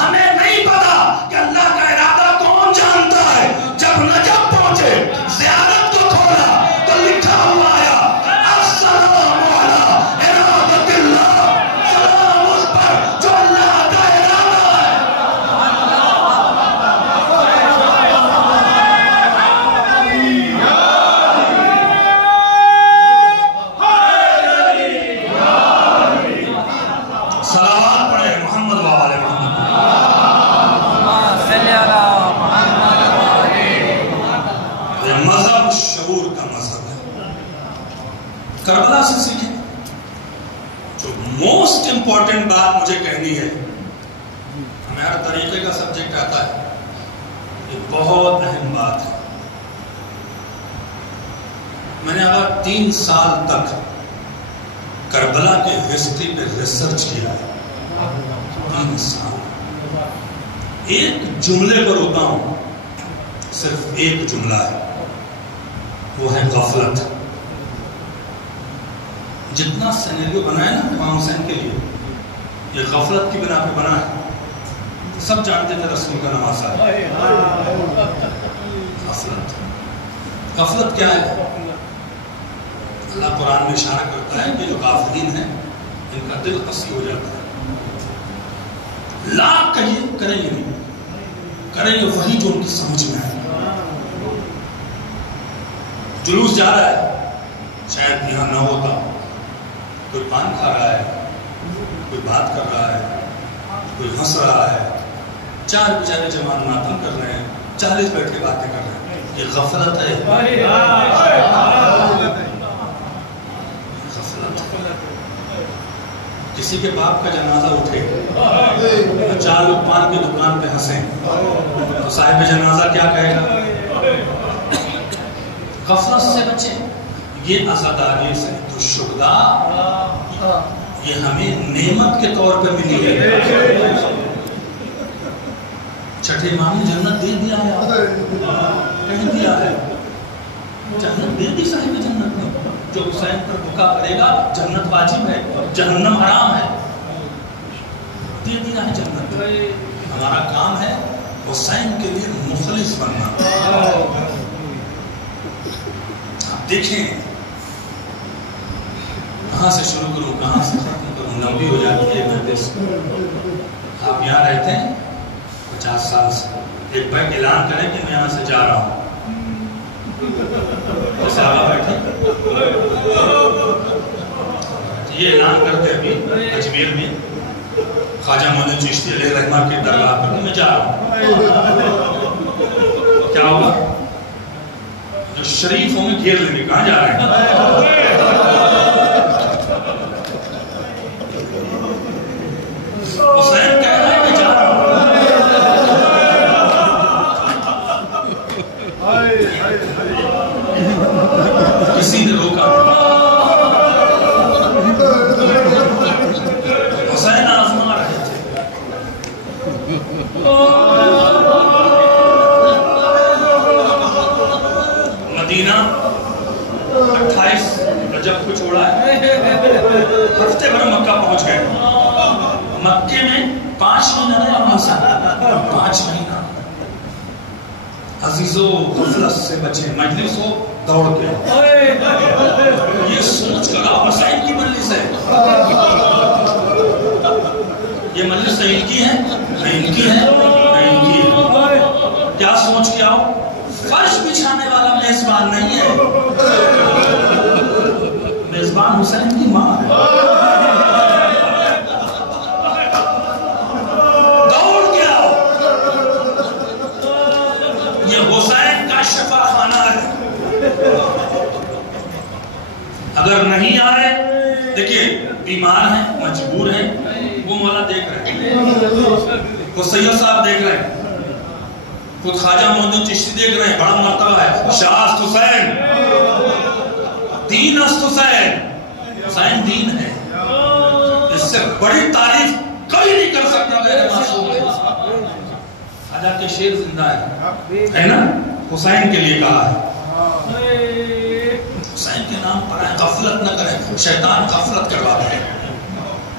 ہمیں نہیں پتا کہ اللہ کا ارادہ کون جانتا ہے. جب نجف پہنچے، زیارت کو کھولا تو لکھا ہوا آیا السلام علی ارادت اللہ، سلام اس پر جو اللہ کا ارادہ ہے. صلوات پڑھے محمد و آل محمد. مذہب شعور کا مذہب ہے. کربلا سے سیکھیں. جو موسٹ امپورٹنٹ بات مجھے کہنی ہے، ہمیں ہر طریقے کا سبجیکٹ آتا ہے، یہ بہت اہم بات ہے. میں نے اگر 3 سال تک کربلا کے ہسٹری پہ ریسرچ کیا ہے، 3 سال. ایک جملے پر ہوتا ہوں، صرف ایک جملہ ہے، وہ ہے غفلت. جتنا سینیریو بنا ہے نا امام حسین کے لیے، یہ غفلت کی بنا پہ بنا ہے. سب جانتے تھے رسول کا نواسہ ہے. غفلت. غفلت کیا ہے؟ اللہ قرآن میں اشارہ کرتا ہے کہ جو غافلین ہیں ان کا دل قسی ہو جاتا ہے. لاکھ کہیے کریں گے نہیں، کریں گے وہی جو ان کی سمجھ میں آئے. جلوس جا رہا ہے، شاید یہاں نہ ہوتا، کوئی پان کھا رہا ہے، کوئی بات کر رہا ہے، کوئی ہنس رہا ہے، 4 بیچارے جوان ماتم کر رہے ہیں، 40 بیٹھ کے باتیں کر رہے ہیں. یہ غفلت ہے. کسی کے باپ کا جنازہ اٹھے، 4 لوگ پان کی دکان پہ ہنسیں تو صاحب جنازہ کیا کہے گا؟ غفلت سے بچیں. یہ عزاداری سے تو شہداء یہ ہمیں نعمت کے طور پہ ملی ہے. چھٹے امام نے جنت دے دیا ہے، کہیں دیا ہے، جنت دے دی صاحب جنت نے. جو حسین پر بکا کرے گا جنت واجب ہے، جہنم حرام ہے. دے دیا ہے جنت. ہمارا کام ہے حسین کے لیے مخلص بننا. آپ دیکھیں کہاں سے شروع کروں، کہاں سے ختم کروں، لمبی ہو جاتی ہے محدث. آپ یہاں رہتے ہیں 50 سال سے، ایک بھائی اعلان کریں کہ میں یہاں سے جا رہا ہوں، صحابہ بیٹھے یہ اعلان کرتے ابھی اجمیر میں خواجہ معین چشتی علیہ الرحمہ کے درگاہ پر میں جا رہا ہوں. کیا ہوا؟ جو شریف ہوں گے گھیر لیں گے. کہاں جا رہے ہیں؟ حسین کہہ رہا ہے کہ جا رہا ہوں. کسی نے روکا. حسین آزما رہے تھے. مدینہ 28 رجب کو چھوڑا ہے. ہفتے بھر مکہ پہنچ گئے. مکے میں 5 مہینہ رہے حسین. 5 مہینہ عزیزو غفلت سے بچے. مجلس ہو دوڑ کے یہ سوچ کر آپ حسین کی مجلس ہے. یہ مجلس نہیں ان کی ہے، نہیں ان کی ہے، نہیں ان کی ہے. کیا سوچ کے آؤ؟ فرش بچھانے والا میزبان نہیں ہے. میزبان حسین کی ماں ہے. دوڑ کے آؤ. یہ حسین کا شفا خانہ ہے. اگر نہیں آئے، دیکھیے بیمار ہیں، مجبور ہیں، وہ مولا دیکھ رہے ہیں، وہ سید صاحب دیکھ رہے ہیں، خود خواجہ معین چشتی دیکھ رہے ہیں. بڑا مرتبہ ہے. شاہ است حسین، دین است حسین. حسین دین ہے. اس سے بڑی تعریف کوئی نہیں کر سکتا غیر معصوم ہے. خواجہ کے شعر زندہ ہے نا. حسین کے لیے کہا ہے. حسین کے نام پر آئے. غفلت نہ کریں. شیطان غفلت کرواتا ہے.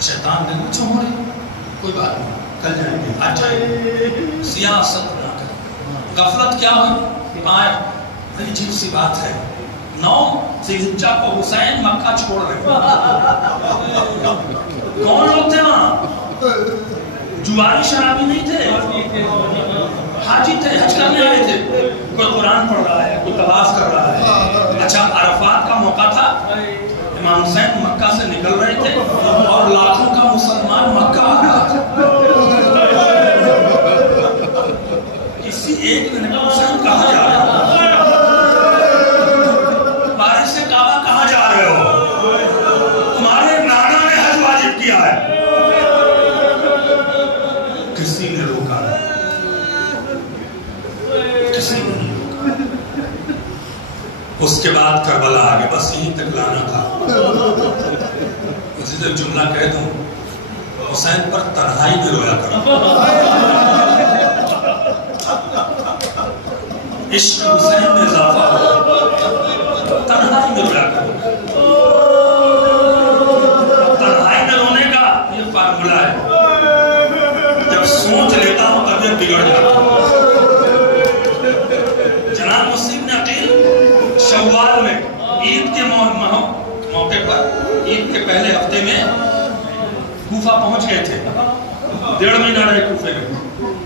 شیطان نے کچھ ہو رہی، کوئی بات نہیں، کل جائیں گے، آج جائیں گے. سیاست نہ کریں. غفلت کیا ہوئی؟ آئے. بڑی عجیب سی بات ہے. 9 ذوالحجہ کو حسین مکہ چھوڑ رہے. کون لوگ تھے وہاں؟ جواری شرابی نہیں تھے، حاجی تھے، حج کرنے آئے تھے. کوئی قرآن پڑھ رہا ہے، کوئی طواف کر رہا ہے. اچھا عرفات کا موقع تھا. امام حسین مکہ سے نکل رہے تھے اور لاکھوں کا مسلمان مکہ آ رہا تھا. کسی ایک نے کہا حسین کہاں جا رہے ہو؟ بارش سے کعبہ کہاں جا رہے ہو؟ تمہارے نانا نے حج واجب کیا ہے. کسی نے روکا نہیں. کسی نے نہیں روکا. اس کے بعد کربلا آگے. بس یہیں تک لانا تھا. اسی طرح جملہ کہہ دوں، حسین پر تنہائی میں رویا کرو. عشق حسین میں اضافہ ہو. تنہائی میں رویا کرو. تنہائی میں رونے کا یہ فارمولہ ہے. جب سوچ لیتا ہوں طبیعت بگڑ جاتا ہے. جناب مسلم نے عقیل شوال میں عید کے موقع پر، عید کے پہلے ہفتے میں کوفہ پہنچ گئے تھے. 1.5 مہینہ رہے کوفے میں.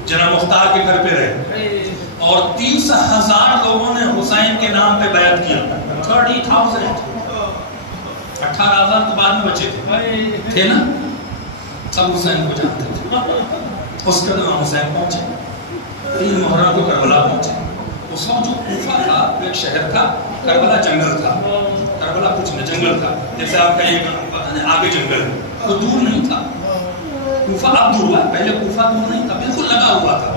جناب مختار کے گھر پہ رہے اور 30,000 لوگوں نے حسین کے نام پہ بیعت کیا. 30,000. 18,000 تو بعد میں بچے تھے نا. سب حسین کو جانتے تھے. اس کے بعد حسین پہنچے. 3 محرم کو کربلا پہنچے. اس وقت جو کوفہ تھا وہ ایک شہر تھا. کربلا جنگل تھا. کربلا کچھ نہ جنگل تھا. جیسے آپ کہیں آگے جنگل تو دور نہیں تھا. کوفہ اب دور ہوا. پہلے کوفہ دور نہیں تھا، بالکل لگا ہوا تھا.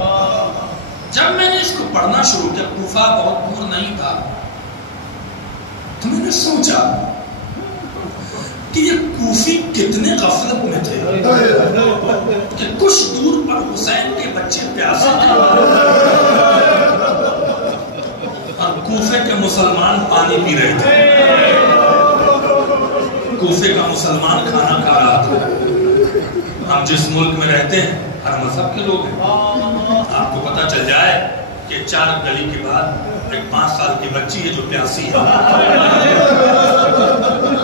جب میں نے اس کو پڑھنا شروع کیا، کوفہ بہت دور نہیں تھا، تو میں نے سوچا کہ یہ کوفی کتنے غفلت میں تھے کہ کچھ دور پر حسین کے بچے پیاسے تھے اور کوفے کے مسلمان پانی پی رہے تھے. کوفے کا مسلمان کھانا کھا رہا تھا. ہم جس ملک میں رہتے ہیں ہر مذہب کے لوگ ہیں. آپ کو پتا چل جائے کہ 4 گلی کے بعد ایک 5 سال کی بچی ہے جو پیاسی ہے.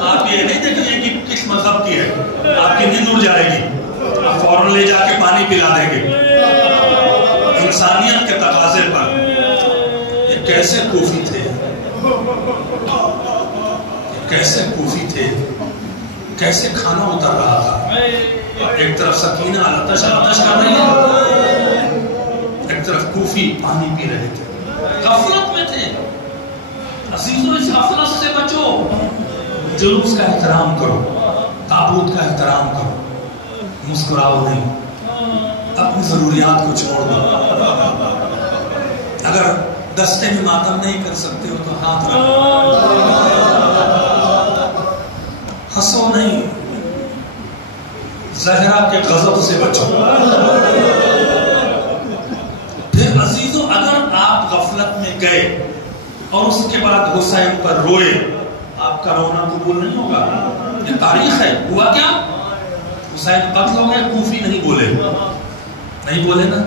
آپ یہ نہیں دیکھیں گے کہ کس مذہب کی ہے. آپ کی نیند اڑ جائے گی. آپ فوراً لے جا کے پانی پلا دیں گے. انسانیت کے تقاضے پر. یہ کیسے کوفی تھے، کیسے کوفی تھے، کیسے کھانا اتر رہا تھا. ایک طرف سکینہ آتش کر رہی ہے، ایک طرف کوفی پانی پی رہے تھے، غفلت میں تھے۔ عزیزوں اس غفلت سے بچو، جلوس کا احترام کرو، تابوت کا احترام کرو، مسکراؤ نہیں، اپنی ضروریات کو چھوڑ دو۔ اگر دستے میں ماتم نہیں کر سکتے ہو تو ہاتھ رکھو، ہنسو نہیں، زہرا کے غضب سے بچو۔ پھر عزیزوں اگر آپ غفلت میں گئے اور اس کے بعد حسین پر روئے، آپ کا رونا قبول نہیں ہوگا، یہ تاریخ ہے۔ ہوا کیا؟ حسین قتل ہو گئے، کوفی نہیں بولے نا۔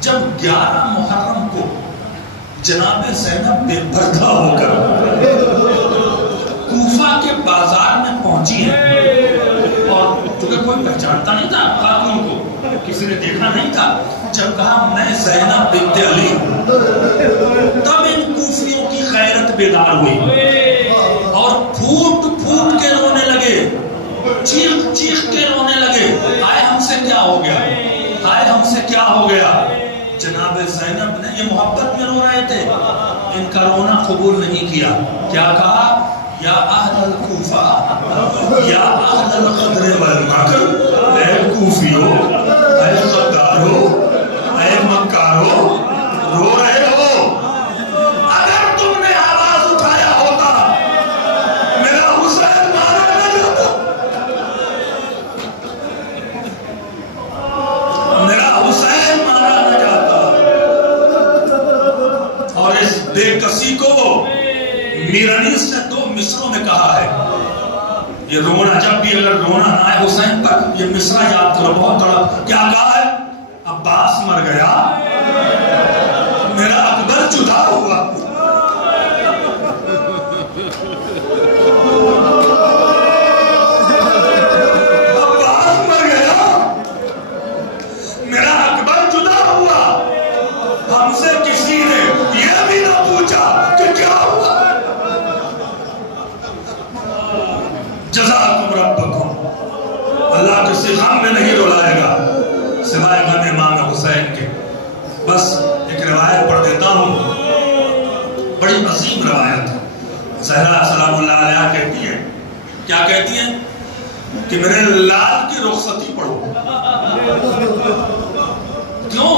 جب 11 محرم کو جناب زینب بے پردہ ہو کر کوفہ کے بازار میں پہنچی ہے، اور کیونکہ کوئی پہچانتا نہیں تھا قاتل کو، کسی نے دیکھا نہیں تھا، جب کہا میں زینب بنت علی، تب ان کوفیوں کی غیرت بیدار ہوئی اور پھوٹ پھوٹ کے رونے لگے، چیخ چیخ کے رونے لگے، ہائے ہم سے کیا ہو گیا، ہائے ہم سے کیا ہو گیا۔ جناب زینب نے، یہ محبت میں رو رہے تھے، ان کا رونا قبول نہیں کیا۔ کیا کہا؟ یا اہل الکوفہ یا اہل الغدر والمکر، اے کوفیو، اے غدارو، اے مکارو، رو رہے ہو؟ اگر تم نے آواز اٹھایا ہوتا میرا حسین مارا نہ جاتا، میرا حسین مارا نہ جاتا۔ اور اس بے کسی کو میرانیس نے 2 مصروں میں کہا ہے، یہ رونا جب بھی اگر رونا نہ آئے حسین پر، یہ مصرع یاد کرو، بہت تڑپ۔ کیا کہا ہے؟ عباس مر گیا، میرا اکبر جدا ہوا۔ عباس مر گیا، میرا اکبر جدا ہوا۔ ہم سے کسی نے یہ بھی نہ پوچھا کہ کیا ہوا۔ جزاکم ربکم، اللہ کسی غم میں نہیں رلائے گا سوائے غم امام حسین کے۔ بس ایک روایت پڑھ دیتا ہوں، بڑی عظیم روایت ہے۔ زہرا سلام اللہ علیہ کہتی ہے، کیا کہتی ہیں؟ کہ میرے لال کی رخصتی پڑھو۔ کیوں؟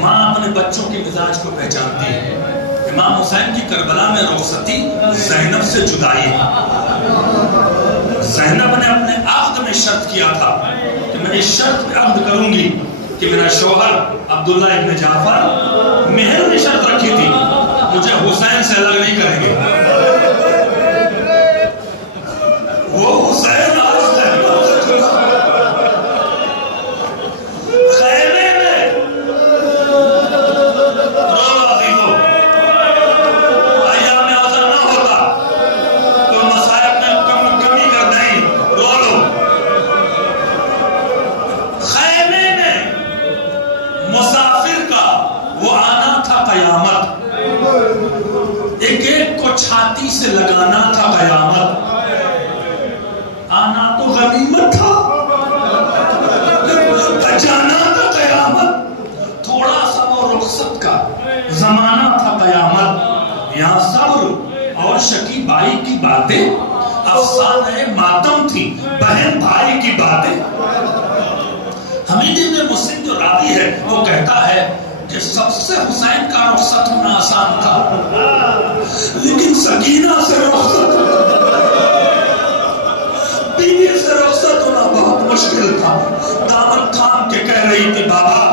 ماں اپنے بچوں کے مزاج کو پہچانتی ہے۔ امام حسین کی کربلا میں رخصتی زینب سے جدائی ہے۔ زینب نے اپنے عقد میں شرط کیا تھا کہ میں اس شرط پہ عقد کروں گی کہ میرا شوہر عبداللہ ابن جعفر، مہر نے شرط رکھی تھی مجھے حسین سے الگ نہیں کریں گے۔ وہ حسین آج زینب سے جدا خیمے میں رو عزیزو، ایام عذر نہ ہوتا تو مصائب میں کمی کر دیں، رو لو۔ خیمے میں مسافر کا وہ آنا تھا قیامت، ایک ایک کو چھاتی سے لگانا تھا قیامت۔ آنا تو غنیمت تھا، جانا تھا قیامت۔ تھوڑا سا وہ رخصت کا زمانہ تھا قیامت۔ یہاں صبر اور شکی بائی کی باتیں افسانہ ماتم تھی، بہن بھائی کی باتیں۔ حمید بن مسلم جو راوی ہے وہ کہتا ہے کہ سب سے حسین کا رخصت ہونا آسان تھا، لیکن سکینہ سے رخصت، بیوی سے رخصت ہونا بہت مشکل تھا۔ دامن تھام کے کہہ رہی تھی بابا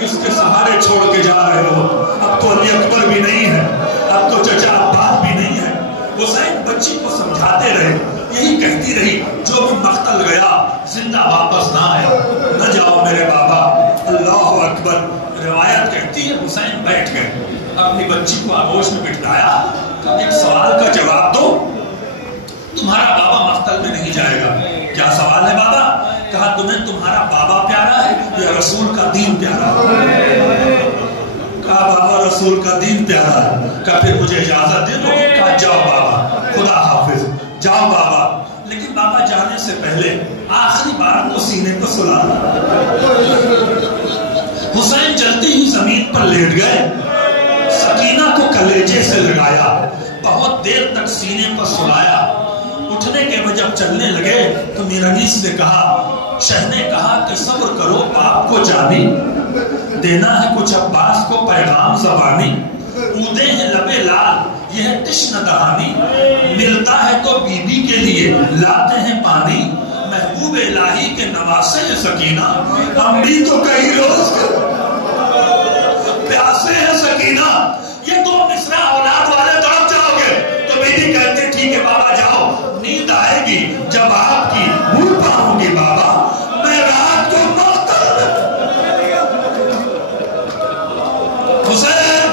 کس کے سہارے چھوڑ کے جا رہے ہو، اب تو علی اکبر بھی نہیں ہے، اب تو چچا عباس بھی نہیں ہے۔ حسین بچی کو سمجھاتے رہے، یہی کہتی رہی جو بھی مقتل گیا زندہ واپس نہ آیا، نہ جاؤ میرے بابا۔ اللہ اکبر۔ روایت کہتی ہے حسین بیٹھ گئے، اپنی بچی کو آغوش میں بٹھایا، ایک سوال کا جواب دو، تمہارا بابا مقتل میں نہیں جائے گا۔ کیا سوال ہے بابا؟ کہا تمہیں تمہارا بابا پیارا ہے یا رسول کا دین پیارا ہے؟ کہا بابا رسول کا دین پیارا ہے۔ کہا پھر مجھے اجازت دے دو۔ کہا جاؤ بابا، خدا حافظ، جاؤ بابا۔ لیکن بابا جانے سے پہلے آخری بار کو سینے پر سلانا۔ حسین جلدی ہی زمین پر لیٹ گئے، سکینہ کو کلیجے سے لگایا، بہت دیر تک سینے پر سلایا۔ اٹھنے کے بعد جب چلنے لگے تو میرانیس نے کہا، شہ نے کہا کہ صبر کرو باپ کو جانی، دینا ہے کچھ عباس کو پیغام زبانی، اودے ہیں لبے لال یہ ہے تشنہ دہانی، ملتا ہے تو بی بی کے لیے لاتے ہیں پانی، محبوب الہی کے نواسے ہیں سکینہ، ہم بھی تو کئی روز پیاسے ہیں سکینہ۔ یہ دو مصرع اولاد والے تڑپ جاؤ گے تو بی بی کہتے ٹھیک ہے بابا جاؤ، نیند آئے گی جب آپ کی بھول پاؤں گی بابا، میں رات کو مختل۔ حسین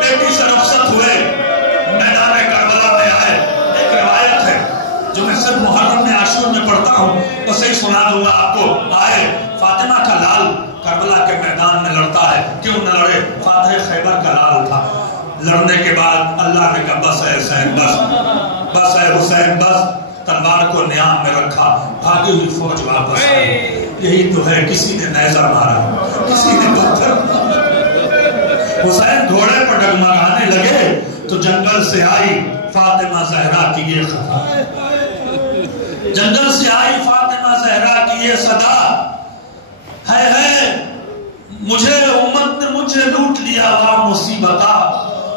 بیٹی سے رخصت ہوئے، میدان کربلا میں آئے۔ ایک روایت ہے جو میں صرف محرم میں عاشور میں پڑھتا ہوں، اسے ہی سنا دوں گا آپ کو۔ آئے، فاطمہ کا لال کربلا کے میدان میں لڑتا ہے، کیوں نہ لڑے، فاتح خیبر کا لال تھا۔ لڑنے کے بعد اللہ نے کہا بس ہے حسین بس، بس ہے حسین بس، تلوار کو نیام میں رکھا، بھاگی ہوئی فوج واپس آئی۔ یہی تو ہے، کسی نے نیزہ مارا، کسی نے پتھر مارا۔ حسین گھوڑے پر ڈگمگانے لگے تو جنگل سے آئی فاطمہ زہرا کی یہ خطا، جنگل سے آئی فاطمہ زہرا کی یہ صدا، ہے مجھے امت نے مجھے لوٹ لیا وا مصیبتا۔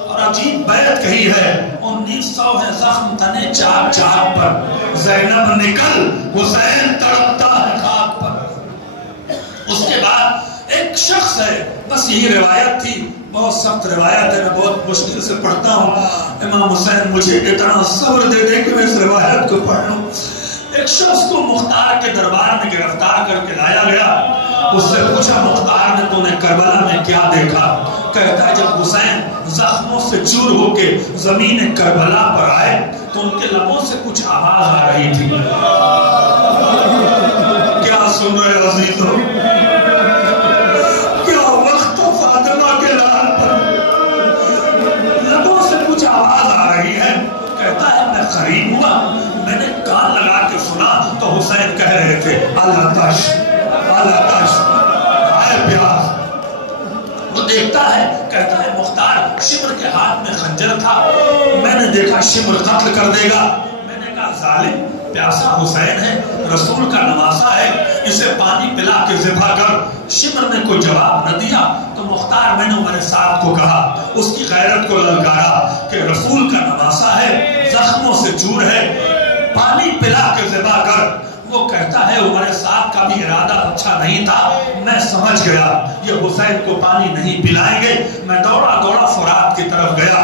اور عجیب بیعت کہی ہے، 1900 ہے زخم تنے چاک چاک پر، زینب نکل حسین تڑپتا ہے خاک پر۔ اس کے بعد ایک شخص ہے، بس یہی روایت تھی، بہت سخت روایت ہے، میں بہت مشکل سے پڑھتا ہوں، امام حسین مجھے اتنا صبر دے دے کہ میں اس روایت کو پڑھ لوں۔ ایک شخص کو مختار کے دربار میں گرفتار کر کے لایا گیا، اس سے پوچھا مختار نے تو نے کربلا میں کیا دیکھا؟ کہتا ہے جب حسین زخموں سے چور ہو کے زمین کربلا پر آئے تو ان کے لبوں سے کچھ آواز آ رہی تھی، کیا سن رہے عزیزوں، کیا وقت فاطمہ کے لال پر لبوں سے کچھ آواز آ رہی ہے۔ کہتا ہے میں قریب ہوا، میں نے کان لگا کے سنا تو حسین کہہ رہے تھے اللہ تش اللہ تش، آئے پیاس۔ وہ دیکھتا ہے، کہتا ہے مختار شمر کے ہاتھ میں خنجر تھا، میں نے دیکھا شمر قتل کر دے گا۔ میں نے کہا ظالم، پیاسا حسین ہے، رسول کا نواسا ہے، اسے پانی پلا کے ذبح کر۔ شمر نے کوئی جواب نہ دیا تو مختار میں نے عمر سعد کو کہا، اس کی غیرت کو للکارا کہ رسول کا نواسا ہے، زخموں سے چور ہے، پانی پلا کے ذبح کر۔ وہ کہتا ہے عمر سعد کا بھی ارادہ اچھا نہیں تھا، میں سمجھ گیا یہ حسین کو پانی نہیں پلائیں گے۔ میں دوڑا دوڑا فرات کی طرف گیا،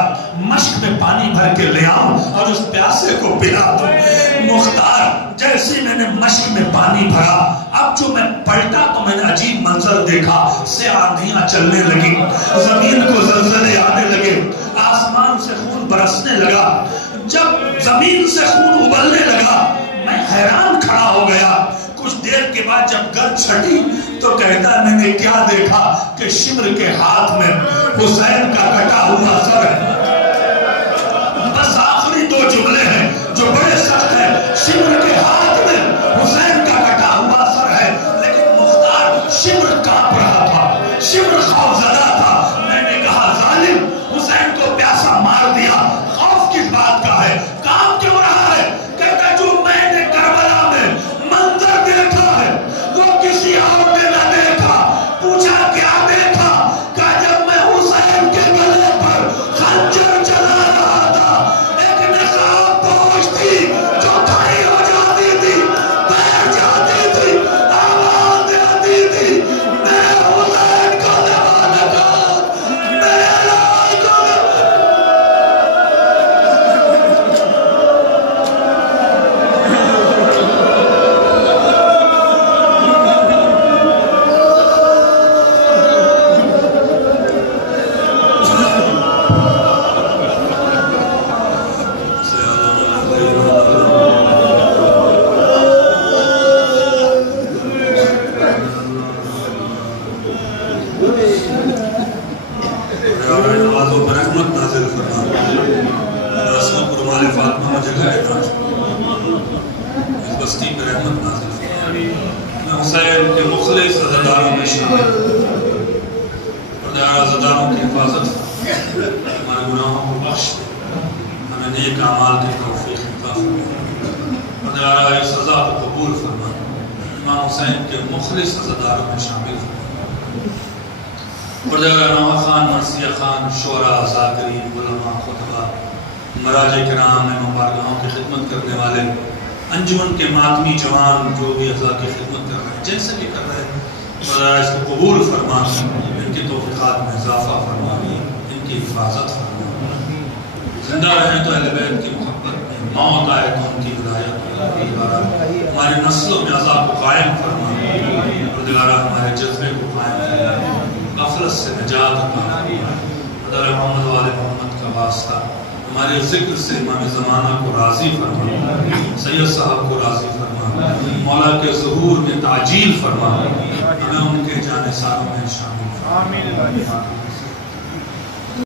مشک میں پانی بھر کے لے آؤں اور اس پیاسے کو پلا دوں۔ مختار جیسے میں نے مشک میں پانی بھرا، اب جو میں پلٹا تو میں نے عجیب منظر دیکھا، سے آندھیاں چلنے لگی، زمین کو زلزلے آنے لگے، آسمان سے خون برسنے لگا۔ جب زمین سے خون ابلنے لگا میں حیران کھڑا ہو گیا۔ کچھ دیر کے بعد جب گرد چھٹی تو کہتا ہے میں نے کیا دیکھا کہ شمر کے ہاتھ میں حسین کا کٹا ہوا سر ہے۔ بس آخری دو جملے ہیں جو بڑے سخت ہیں، شمر کے ہاتھ میں حسین کا کٹا ہوا سر ہے، لیکن مختار شمر کانپ رہا تھا، شمر خوف زدہ تھا۔ میں نے کہا ظالم، حسین کو پیاسا مار دیا، خوف کس بات کا ہے، کام کیوں رہا ہے؟ کہتا جو میں نے کربلا میں منظر دیکھا ہے وہ کسی اور نے نہ دیکھا۔ پوچھا کیا دیکھا؟ کہا جب میں حسین کے گلے پر خنجر حسین کے مخلص عزاداروں میں شامل پردگار عزاداروں کی حفاظت ہمارے گناہوں کو بخش دے ہمیں نیک اعمال کی توفیق عطا فرما پردگار اس سزا کو قبول فرما امام حسین کے مخلص عزاداروں میں شامل فرما پردگار نواں خان مرثیہ خان شعراء ذاکرین علماء خطبہ مراجع کرام مبارکہوں کی خدمت کرنے والے انجمن کے ماتمی جوان جو بھی اعضاء کی خدمت کر رہے ہیں جیسے بھی کر رہے ہیں خدا اس کو قبول فرما ان کی توفیقات میں اضافہ فرما ان کی حفاظت فرما زندہ رہیں تو اہل بیت کی محبت میں موت آئے تو ان کی ہدایت ہماری نسلوں میں عذاب کو قائم فرما پروردگارہ ہمارے جذبے کو قائم فرما غفلت سے نجات عطا فرما پروردگار محمد والے محمد کا واسطہ ہمارے ذکر سے امام زمانہ کو راضی فرما سید صاحب کو راضی فرما مولا کے ظہور میں تعجیل فرما ہمیں ان کے جانے ساروں میں شامل فرما